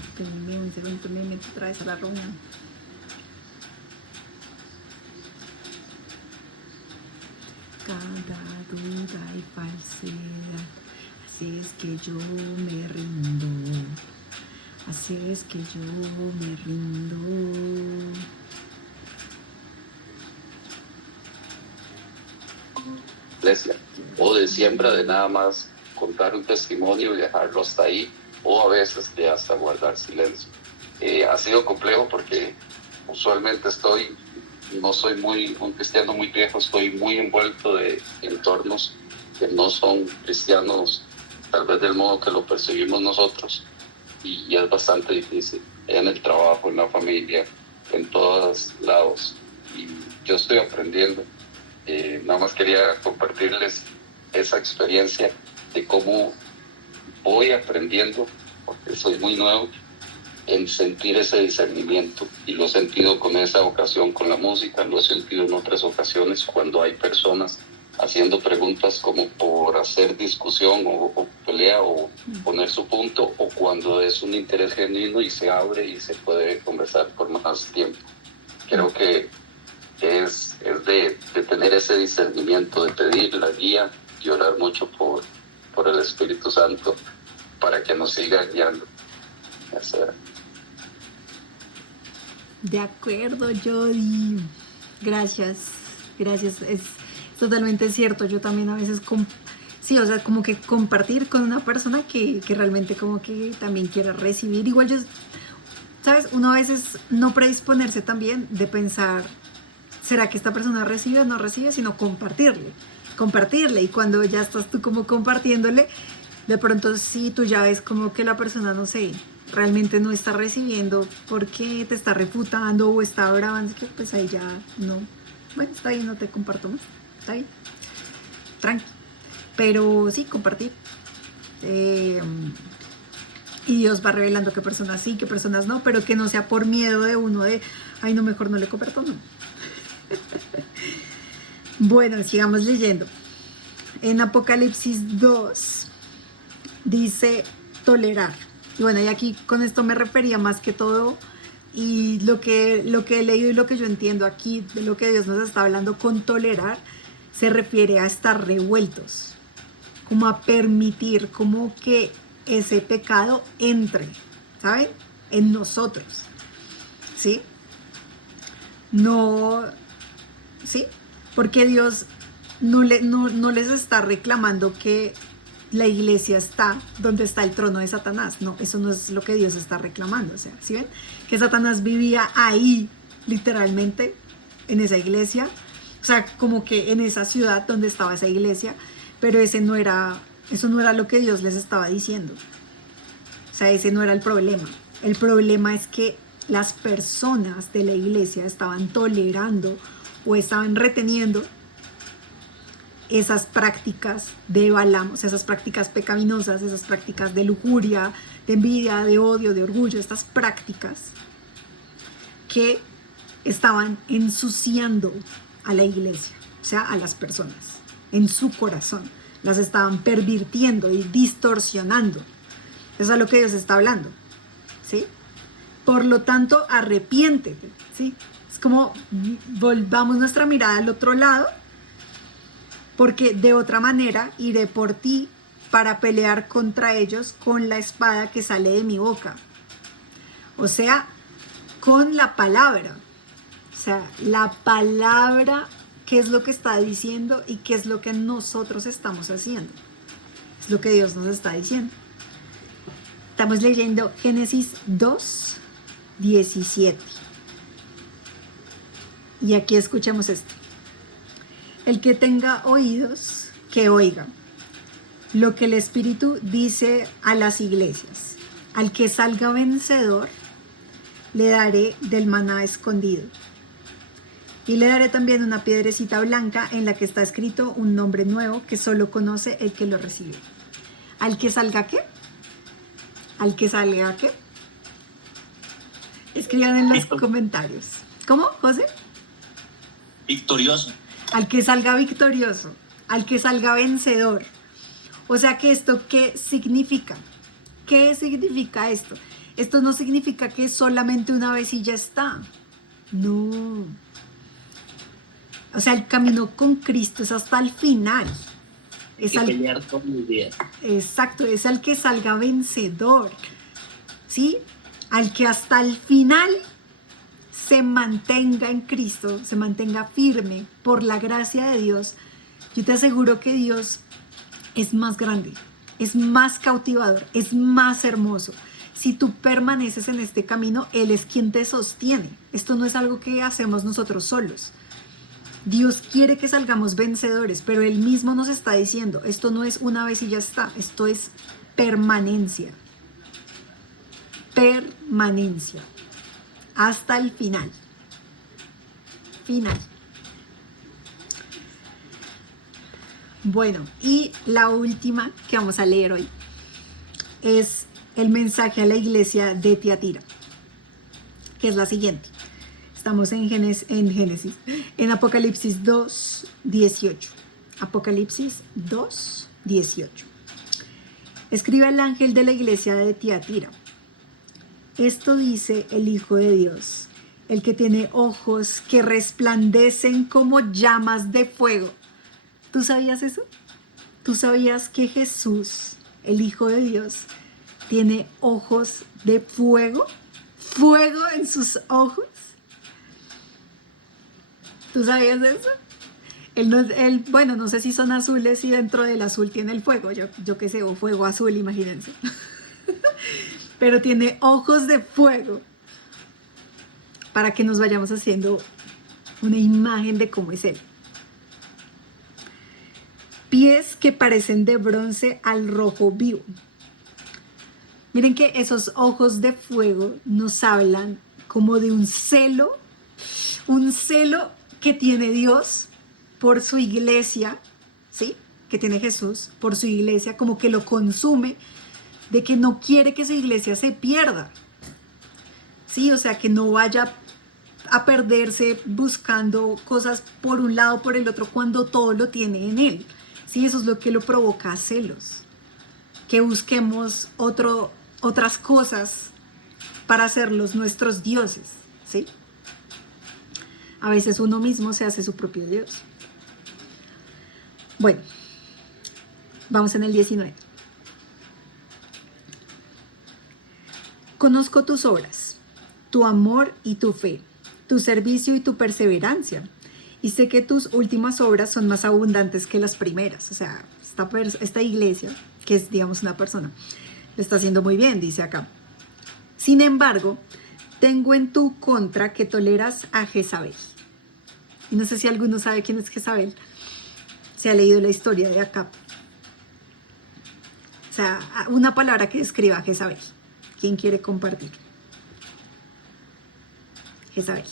Espérenme un segundo, me meto otra vez a la reunión. Cada duda y falsedad, así es que yo me rindo. Así es que yo me rindo. Iglesia, o de siembra de nada más contar un testimonio y dejarlo hasta ahí, o a veces de hasta guardar silencio. Ha sido complejo porque usualmente no soy un cristiano muy viejo, estoy muy envuelto de entornos que no son cristianos, tal vez del modo que lo percibimos nosotros, y es bastante difícil, en el trabajo, en la familia, en todos lados, y yo estoy aprendiendo. Nada más quería compartirles esa experiencia de cómo voy aprendiendo, porque soy muy nuevo, en sentir ese discernimiento, y lo he sentido con esa ocasión con la música, lo he sentido en otras ocasiones cuando hay personas haciendo preguntas como por hacer discusión o pelea o poner su punto, o cuando es un interés genuino y se abre y se puede conversar por más tiempo. Creo que es de tener ese discernimiento, de pedir la guía y orar mucho por el Espíritu Santo para que nos siga guiando. De acuerdo, Jody. Gracias. Es totalmente cierto. Yo también a veces, sí, o sea, como que compartir con una persona que realmente como que también quiera recibir. Igual yo, ¿sabes? Uno a veces no predisponerse también de pensar, ¿será que esta persona recibe o no recibe? Sino compartirle. compartirle. Y cuando ya estás tú como compartiéndole, de pronto sí tú ya ves como que la persona, no sé, realmente no está recibiendo porque te está refutando o está brava, que pues ahí ya no. Bueno, está bien, no te comparto más. Está bien. Tranqui. Pero sí, compartir. Y Dios va revelando qué personas sí, qué personas no, pero que no sea por miedo de uno de, ay, no, mejor no le comparto, no. Bueno, sigamos leyendo. En Apocalipsis 2 dice tolerar. Y bueno, y aquí con esto me refería más que todo, y lo que he leído y lo que yo entiendo aquí de lo que Dios nos está hablando con tolerar, se refiere a estar revueltos, como a permitir, como que ese pecado entre, ¿saben? En nosotros, ¿sí? No, ¿sí? Porque Dios no les está reclamando que la iglesia está donde está el trono de Satanás. No, eso no es lo que Dios está reclamando. O sea, ¿sí ven? Que Satanás vivía ahí, literalmente, en esa iglesia. O sea, como que en esa ciudad donde estaba esa iglesia. Pero eso no era lo que Dios les estaba diciendo. O sea, ese no era el problema. El problema es que las personas de la iglesia estaban tolerando o estaban reteniendo esas prácticas de Balaam, o sea, esas prácticas pecaminosas, esas prácticas de lujuria, de envidia, de odio, de orgullo, estas prácticas que estaban ensuciando a la iglesia, o sea, a las personas, en su corazón, las estaban pervirtiendo y distorsionando. Eso es a lo que Dios está hablando, ¿sí? Por lo tanto, arrepiéntete, ¿sí? Es como volvamos nuestra mirada al otro lado, porque de otra manera iré por ti para pelear contra ellos con la espada que sale de mi boca. O sea, con la palabra. O sea, la palabra, qué es lo que está diciendo y qué es lo que nosotros estamos haciendo. Es lo que Dios nos está diciendo. Estamos leyendo Génesis 2, 17. Y aquí escuchemos esto. El que tenga oídos, que oiga lo que el Espíritu dice a las iglesias. Al que salga vencedor, le daré del maná escondido. Y le daré también una piedrecita blanca en la que está escrito un nombre nuevo que solo conoce el que lo recibe. ¿Al que salga qué? ¿Al que salga qué? Escriban en los comentarios. ¿Cómo, José? Victorioso. Al que salga victorioso, al que salga vencedor. O sea que esto, ¿qué significa? ¿Qué significa esto? Esto no significa que solamente una vez y ya está. No. O sea, el camino con Cristo es hasta el final. Hay que pelear todos los días. Exacto, es al que salga vencedor. ¿Sí? Al que hasta el final se mantenga en Cristo, se mantenga firme por la gracia de Dios. Yo te aseguro que Dios es más grande, es más cautivador, es más hermoso. Si tú permaneces en este camino, Él es quien te sostiene. Esto no es algo que hacemos nosotros solos. Dios quiere que salgamos vencedores, pero Él mismo nos está diciendo, esto no es una vez y ya está, esto es permanencia. Permanencia. Hasta el final. Final. Bueno, y la última que vamos a leer hoy es el mensaje a la iglesia de Tiatira, que es la siguiente. Estamos en Génesis, en Apocalipsis 2, 18. Apocalipsis 2, 18. Escribe el ángel de la iglesia de Tiatira. Esto dice el Hijo de Dios, el que tiene ojos que resplandecen como llamas de fuego. ¿Tú sabías eso? ¿Tú sabías que Jesús, el Hijo de Dios, tiene ojos de fuego? ¿Fuego en sus ojos? ¿Tú sabías eso? Bueno, no sé si son azules y dentro del azul tiene el fuego. Yo qué sé, o fuego azul, imagínense. Pero tiene ojos de fuego para que nos vayamos haciendo una imagen de cómo es Él. pies que parecen de bronce al rojo vivo. Miren que esos ojos de fuego nos hablan como de un celo que tiene Dios por su iglesia, ¿sí? Que tiene Jesús por su iglesia, como que lo consume, de que no quiere que su iglesia se pierda, ¿sí? O sea, que no vaya a perderse buscando cosas por un lado o por el otro cuando todo lo tiene en él, ¿sí? Eso es lo que lo provoca a celos, que busquemos otras cosas para hacerlos nuestros dioses, ¿sí? A veces uno mismo se hace su propio Dios. Bueno, vamos en el 19. Conozco tus obras, tu amor y tu fe, tu servicio y tu perseverancia, y sé que tus últimas obras son más abundantes que las primeras. O sea, esta iglesia, que es, digamos, una persona, lo está haciendo muy bien, dice acá. Sin embargo, tengo en tu contra que toleras a Jezabel. Y no sé si alguno sabe quién es Jezabel. Se ha leído la historia de Acab. O sea, una palabra que describa a Jezabel. ¿Quién quiere compartir? Jezabel.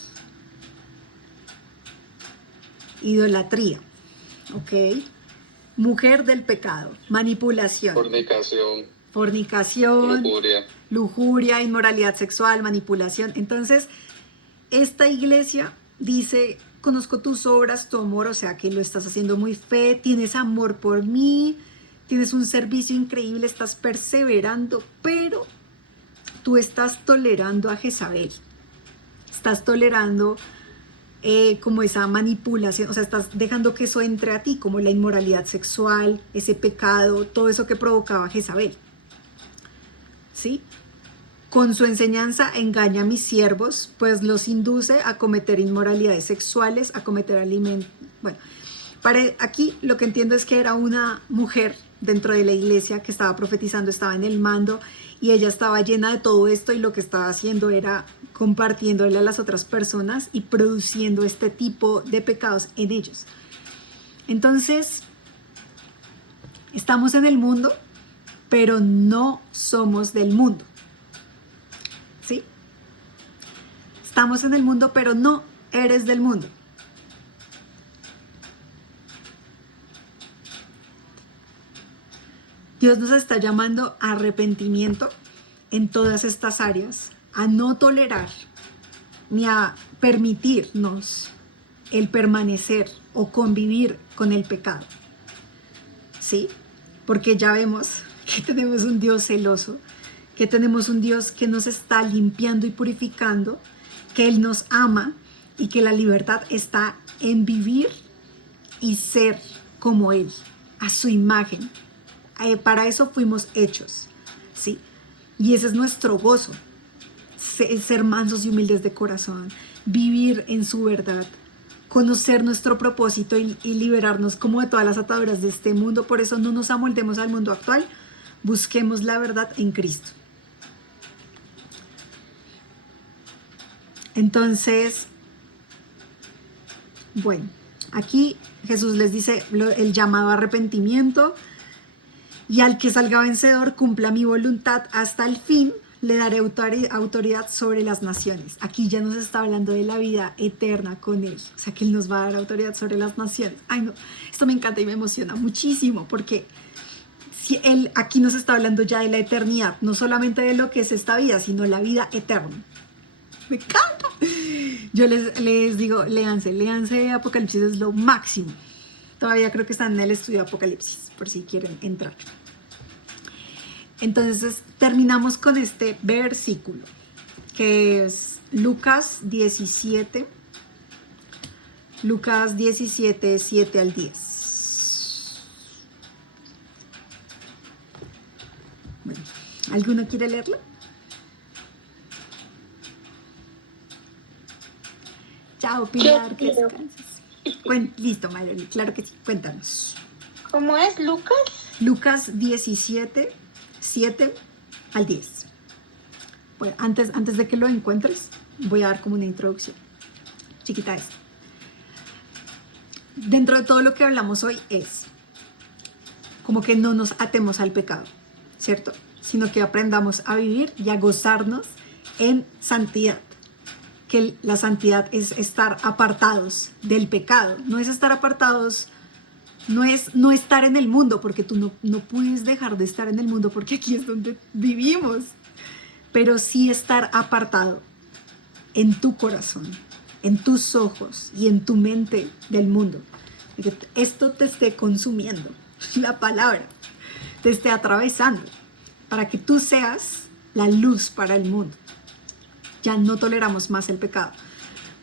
Idolatría. Ok. Mujer del pecado. Manipulación. Fornicación. Lujuria, inmoralidad sexual, manipulación. Entonces, esta iglesia dice: conozco tus obras, tu amor, o sea que lo estás haciendo muy fe, tienes amor por mí, tienes un servicio increíble, estás perseverando, pero tú estás tolerando a Jezabel, estás tolerando como esa manipulación, o sea, estás dejando que eso entre a ti, como la inmoralidad sexual, ese pecado, todo eso que provocaba Jezabel, ¿sí? Con su enseñanza engaña a mis siervos, pues los induce a cometer inmoralidades sexuales, a cometer alimentos. Bueno, aquí lo que entiendo es que era una mujer dentro de la iglesia que estaba profetizando, estaba en el mando y ella estaba llena de todo esto y lo que estaba haciendo era compartiéndole a las otras personas y produciendo este tipo de pecados en ellos. Entonces, estamos en el mundo, pero no somos del mundo. ¿Sí? Estamos en el mundo, pero no eres del mundo. Dios nos está llamando a arrepentimiento en todas estas áreas, a no tolerar ni a permitirnos el permanecer o convivir con el pecado. ¿Sí? Porque ya vemos que tenemos un Dios celoso, que tenemos un Dios que nos está limpiando y purificando, que Él nos ama y que la libertad está en vivir y ser como Él, a su imagen. Para eso fuimos hechos, ¿sí? Y ese es nuestro gozo, ser mansos y humildes de corazón, vivir en su verdad, conocer nuestro propósito y liberarnos como de todas las ataduras de este mundo. Por eso no nos amoldemos al mundo actual, busquemos la verdad en Cristo. Entonces, bueno, aquí Jesús les dice el llamado a arrepentimiento: y al que salga vencedor, cumpla mi voluntad hasta el fin, le daré autoridad sobre las naciones. Aquí ya nos está hablando de la vida eterna con Él, o sea que Él nos va a dar autoridad sobre las naciones. Ay no, esto me encanta y me emociona muchísimo, porque si Él aquí nos está hablando ya de la eternidad, no solamente de lo que es esta vida, sino la vida eterna. Me encanta. Yo les digo, léanse Apocalipsis, es lo máximo. Todavía creo que están en el estudio de Apocalipsis, por si quieren entrar. Entonces, terminamos con este versículo, que es Lucas 17, 7 al 10. Bueno, ¿alguno quiere leerlo? Chao, Pilar, que descanses. Listo, Mayoli, claro que sí, cuéntanos. ¿Cómo es, Lucas? Lucas 17, 7 al 10. Bueno, antes de que lo encuentres, voy a dar como una introducción chiquita. Dentro de todo lo que hablamos hoy es como que no nos atemos al pecado, ¿cierto? Sino que aprendamos a vivir y a gozarnos en santidad. Que la santidad es estar apartados del pecado, no es estar apartados, no es no estar en el mundo, porque tú no puedes dejar de estar en el mundo porque aquí es donde vivimos, pero sí estar apartado en tu corazón, en tus ojos y en tu mente del mundo. Que esto te esté consumiendo, la palabra te esté atravesando, para que tú seas la luz para el mundo. Ya no toleramos más el pecado.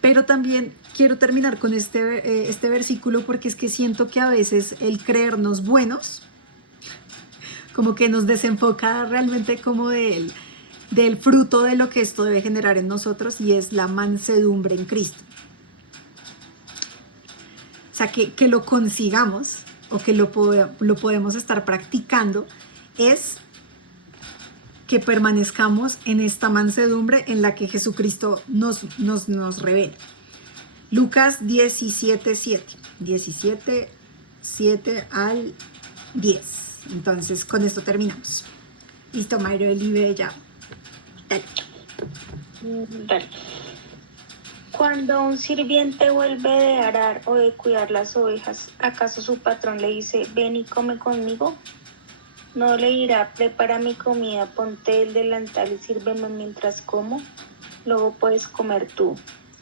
Pero también quiero terminar con este versículo, porque es que siento que a veces el creernos buenos como que nos desenfoca realmente como del fruto de lo que esto debe generar en nosotros, y es la mansedumbre en Cristo. O sea, que lo consigamos o que lo podemos estar practicando, es que permanezcamos en esta mansedumbre en la que Jesucristo nos revela. Lucas 17:7 al 10. Entonces, con esto terminamos. Listo, Mayro, Elibe, ya. Dale. Dale. Cuando un sirviente vuelve de arar o de cuidar las ovejas, ¿acaso su patrón le dice, ven y come conmigo? No le dirá, prepara mi comida, ponte el delantal y sírveme mientras como, luego puedes comer tú.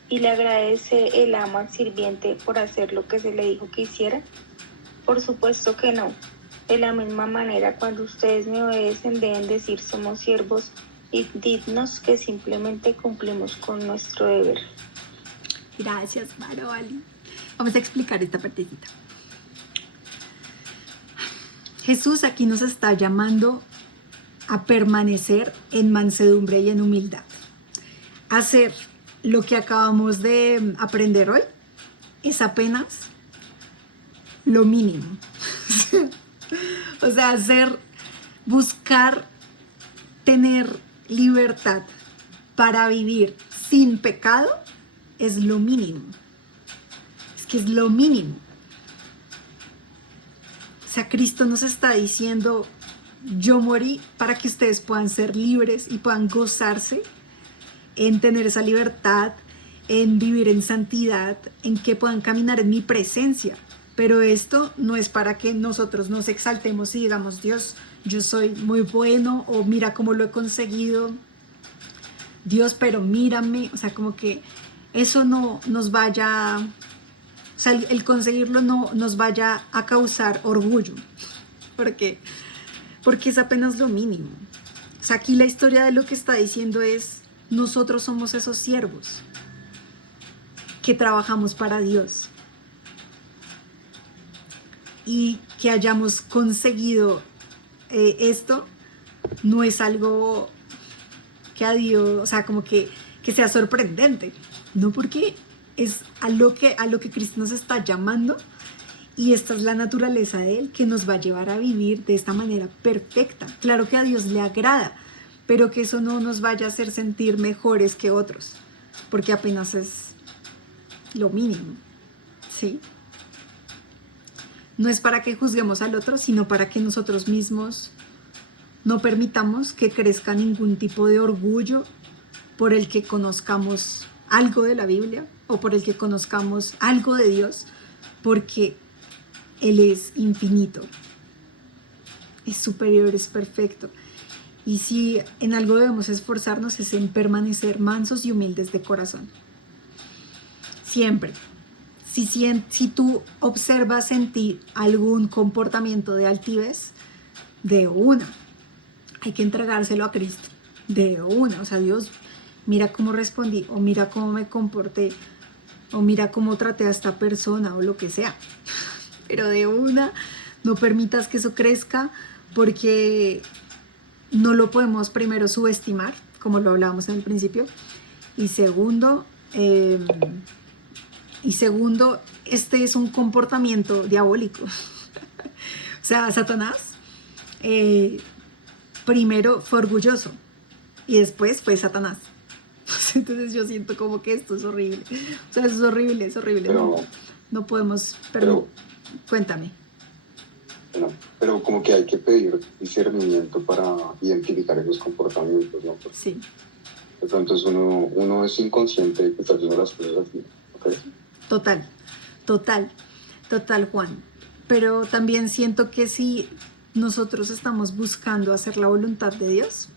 ¿Y le agradece el amo al sirviente por hacer lo que se le dijo que hiciera? Por supuesto que no. De la misma manera, cuando ustedes me obedecen, deben decir, somos siervos dignos que simplemente cumplimos con nuestro deber. Gracias, Maroli. Vamos a explicar esta partecita. Jesús aquí nos está llamando a permanecer en mansedumbre y en humildad. Hacer lo que acabamos de aprender hoy es apenas lo mínimo. O sea, buscar tener libertad para vivir sin pecado es lo mínimo. Es que es lo mínimo. O sea, Cristo nos está diciendo, yo morí para que ustedes puedan ser libres y puedan gozarse en tener esa libertad, en vivir en santidad, en que puedan caminar en mi presencia. Pero esto no es para que nosotros nos exaltemos y digamos, Dios, yo soy muy bueno, o mira cómo lo he conseguido, Dios, pero mírame. O sea, como que eso no nos vaya, o sea, el conseguirlo no nos vaya a causar orgullo, porque es apenas lo mínimo. O sea, aquí la historia de lo que está diciendo es, nosotros somos esos siervos que trabajamos para Dios, y que hayamos conseguido esto no es algo que a Dios, o sea, como que sea sorprendente, no, porque es a lo que Cristo nos está llamando, y esta es la naturaleza de Él, que nos va a llevar a vivir de esta manera perfecta. Claro que a Dios le agrada, pero que eso no nos vaya a hacer sentir mejores que otros, porque apenas es lo mínimo, ¿sí? No es para que juzguemos al otro, sino para que nosotros mismos no permitamos que crezca ningún tipo de orgullo por el que conozcamos algo de la Biblia o por el que conozcamos algo de Dios, porque Él es infinito, es superior, es perfecto. Y si en algo debemos esforzarnos es en permanecer mansos y humildes de corazón. Siempre. Si tú observas en ti algún comportamiento de altivez, de una, hay que entregárselo a Cristo, de una. O sea, Dios, mira cómo respondí, o mira cómo me comporté, o mira cómo traté a esta persona, o lo que sea. Pero de una, no permitas que eso crezca, porque no lo podemos primero subestimar, como lo hablábamos en el principio, y segundo, este es un comportamiento diabólico. O sea, Satanás primero fue orgulloso y después fue Satanás. Entonces yo siento como que esto es horrible. O sea, eso es horrible, es horrible. Pero, No podemos, pero cuéntame. ¿no? Pero como que hay que pedir discernimiento para identificar esos comportamientos, ¿no? Porque Sí, de pronto uno es inconsciente de que está haciendo las cosas así, ¿ok? total, Juan. Pero también siento que si nosotros estamos buscando hacer la voluntad de Dios,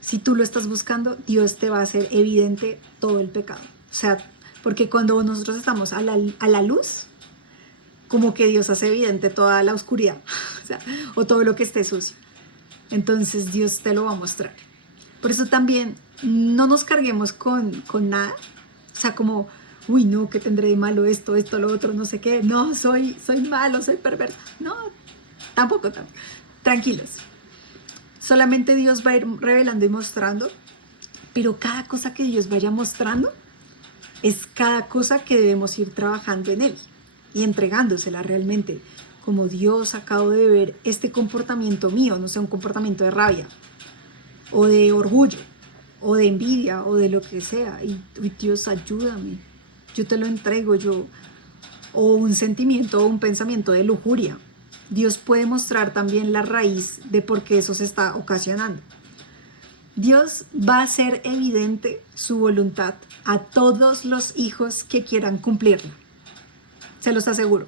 si tú lo estás buscando, Dios te va a hacer evidente todo el pecado. O sea, porque cuando nosotros estamos a la luz, como que Dios hace evidente toda la oscuridad, o sea, o todo lo que esté sucio. Entonces Dios te lo va a mostrar. Por eso también no nos carguemos con nada. O sea, como, uy, no, ¿qué tendré de malo esto, lo otro, no sé qué? No, soy malo, soy perverso. No, tampoco. Tranquilos. Solamente Dios va a ir revelando y mostrando, pero cada cosa que Dios vaya mostrando es cada cosa que debemos ir trabajando en Él y entregándosela realmente. Como Dios, acabo de ver este comportamiento mío, no sé, un comportamiento de rabia, o de orgullo, o de envidia, o de lo que sea. Y Dios, ayúdame, yo te lo entrego, o un sentimiento o un pensamiento de lujuria. Dios puede mostrar también la raíz de por qué eso se está ocasionando. Dios va a hacer evidente su voluntad a todos los hijos que quieran cumplirla. Se los aseguro.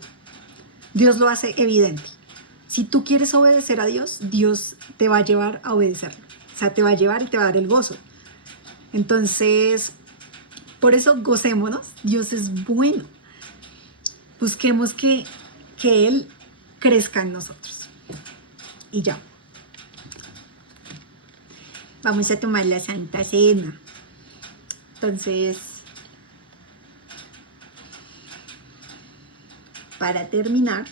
Dios lo hace evidente. Si tú quieres obedecer a Dios, Dios te va a llevar a obedecerlo. O sea, te va a llevar y te va a dar el gozo. Entonces, por eso gocémonos. Dios es bueno. Busquemos que Él crezca en nosotros. Y ya. Vamos a tomar la Santa Cena. Entonces, para terminar,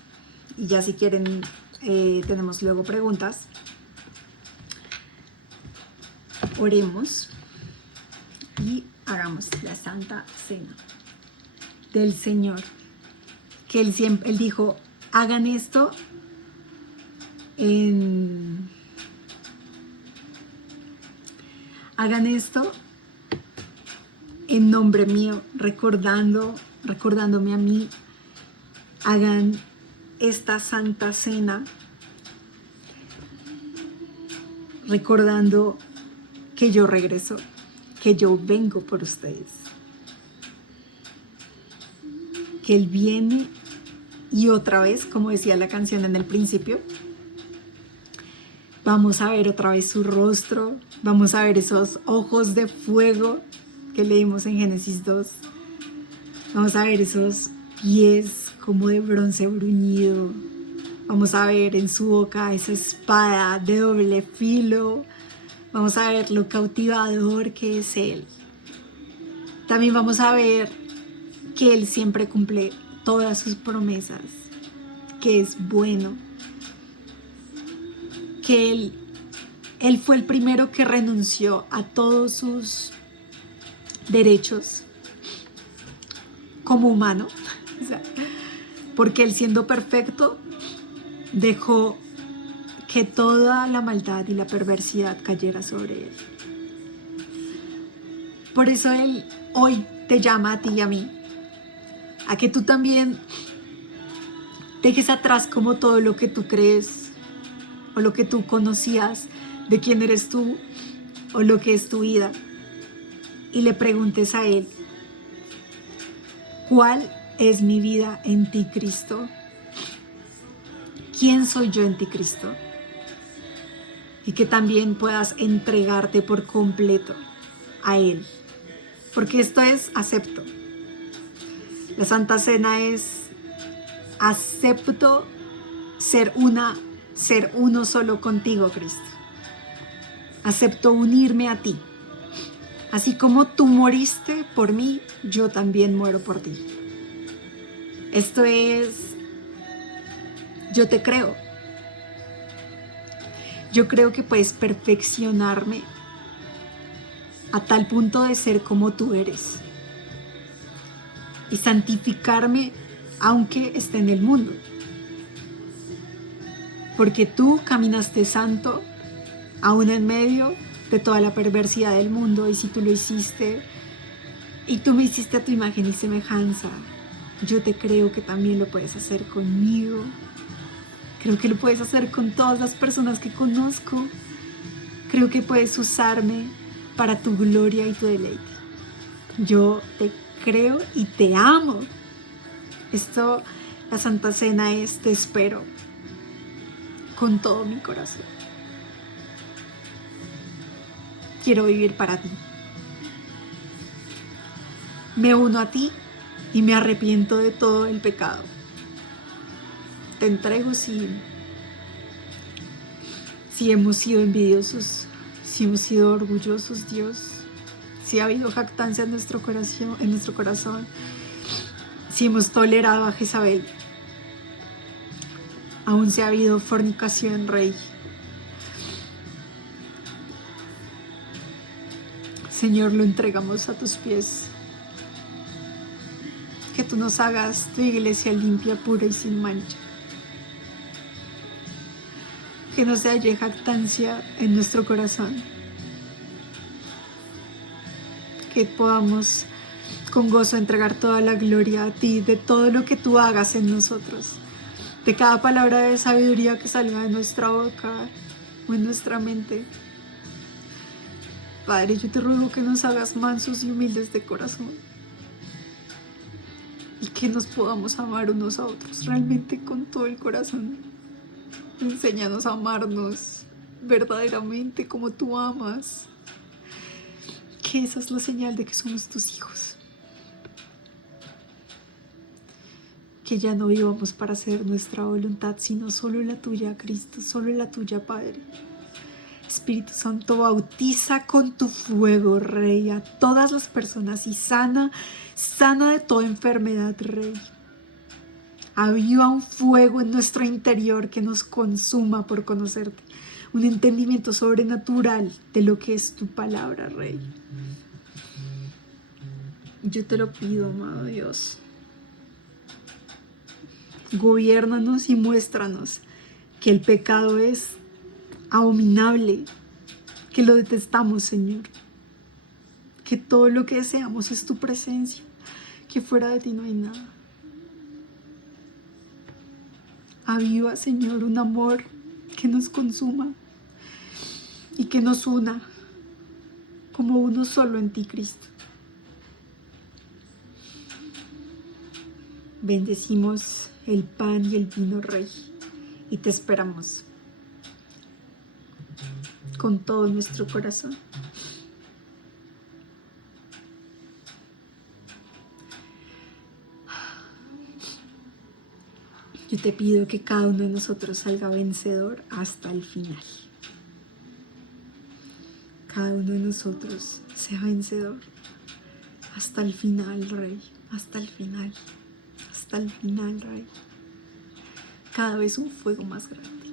y ya si quieren, tenemos luego preguntas, oremos y hagamos la Santa Cena del Señor. Que Él dijo, hagan esto en nombre mío, recordándome a mí. Hagan esta Santa Cena recordando que yo regreso, que yo vengo por ustedes, que Él viene y otra vez, como decía la canción en el principio, vamos a ver otra vez su rostro, vamos a ver esos ojos de fuego que leímos en Génesis 2, vamos a ver esos pies como de bronce bruñido, vamos a ver en su boca esa espada de doble filo, vamos a ver lo cautivador que es Él. También vamos a ver que Él siempre cumple todas sus promesas, que es bueno, que Él fue el primero que renunció a todos sus derechos como humano, o sea, porque Él, siendo perfecto, dejó que toda la maldad y la perversidad cayera sobre Él. Por eso Él hoy te llama a ti y a mí, a que tú también dejes atrás como todo lo que tú crees o lo que tú conocías de quién eres tú o lo que es tu vida, y le preguntes a Él, ¿cuál es mi vida en ti, Cristo? ¿Quién soy yo en ti, Cristo? Y que también puedas entregarte por completo a Él, porque esto es acepto. La Santa Cena es acepto ser uno solo contigo, Cristo. Acepto unirme a ti. Así como tú moriste por mí, yo también muero por ti. Esto es, yo te creo. Yo creo que puedes perfeccionarme a tal punto de ser como tú eres y santificarme aunque esté en el mundo. Porque tú caminaste santo aún en medio de toda la perversidad del mundo, y si tú lo hiciste y tú me hiciste a tu imagen y semejanza, yo te creo que también lo puedes hacer conmigo Creo que lo puedes hacer con todas las personas que conozco. Creo que puedes usarme para tu gloria y tu deleite. Yo te creo y te amo. Esto, la Santa Cena es te espero con todo mi corazón. Quiero vivir para ti. Me uno a ti y me arrepiento de todo el pecado. Te entrego si hemos sido envidiosos, si hemos sido orgullosos, Dios, si ha habido jactancia en nuestro corazón, si hemos tolerado a Jezabel, aún si ha habido fornicación, Rey. Señor, lo entregamos a tus pies. Que tú nos hagas tu iglesia limpia, pura y sin mancha. Que no se halle jactancia en nuestro corazón. Que podamos con gozo entregar toda la gloria a ti, de todo lo que tú hagas en nosotros, de cada palabra de sabiduría que salga de nuestra boca o en nuestra mente. Padre, yo te ruego que nos hagas mansos y humildes de corazón y que nos podamos amar unos a otros realmente con todo el corazón. Enséñanos a amarnos verdaderamente como tú amas, que esa es la señal de que somos tus hijos. Que ya no vivamos para hacer nuestra voluntad, sino solo la tuya, Cristo, solo la tuya, Padre. Espíritu Santo, bautiza con tu fuego, Rey, a todas las personas y sana de toda enfermedad, Rey. Aviva un fuego en nuestro interior que nos consuma por conocerte, un entendimiento sobrenatural de lo que es tu palabra, Rey. Yo te lo pido, amado Dios. Gobiérnanos y muéstranos que el pecado es abominable, que lo detestamos, Señor, que todo lo que deseamos es tu presencia, que fuera de ti no hay nada. Aviva, Señor, un amor que nos consuma y que nos una como uno solo en ti, Cristo. Bendecimos el pan y el vino, Rey, y te esperamos con todo nuestro corazón. Yo te pido que cada uno de nosotros salga vencedor hasta el final. Cada uno de nosotros sea vencedor hasta el final, Rey, hasta el final, hasta el final, Rey. Cada vez un fuego más grande,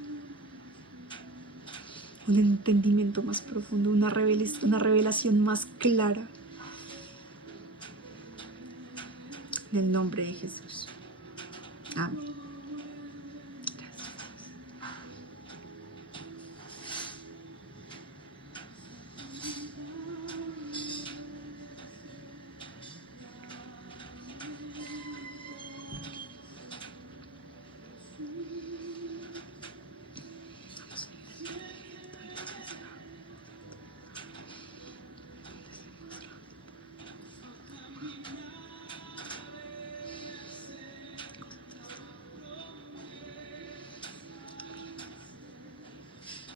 un entendimiento más profundo, una revelación más clara. En el nombre de Jesús. Amén.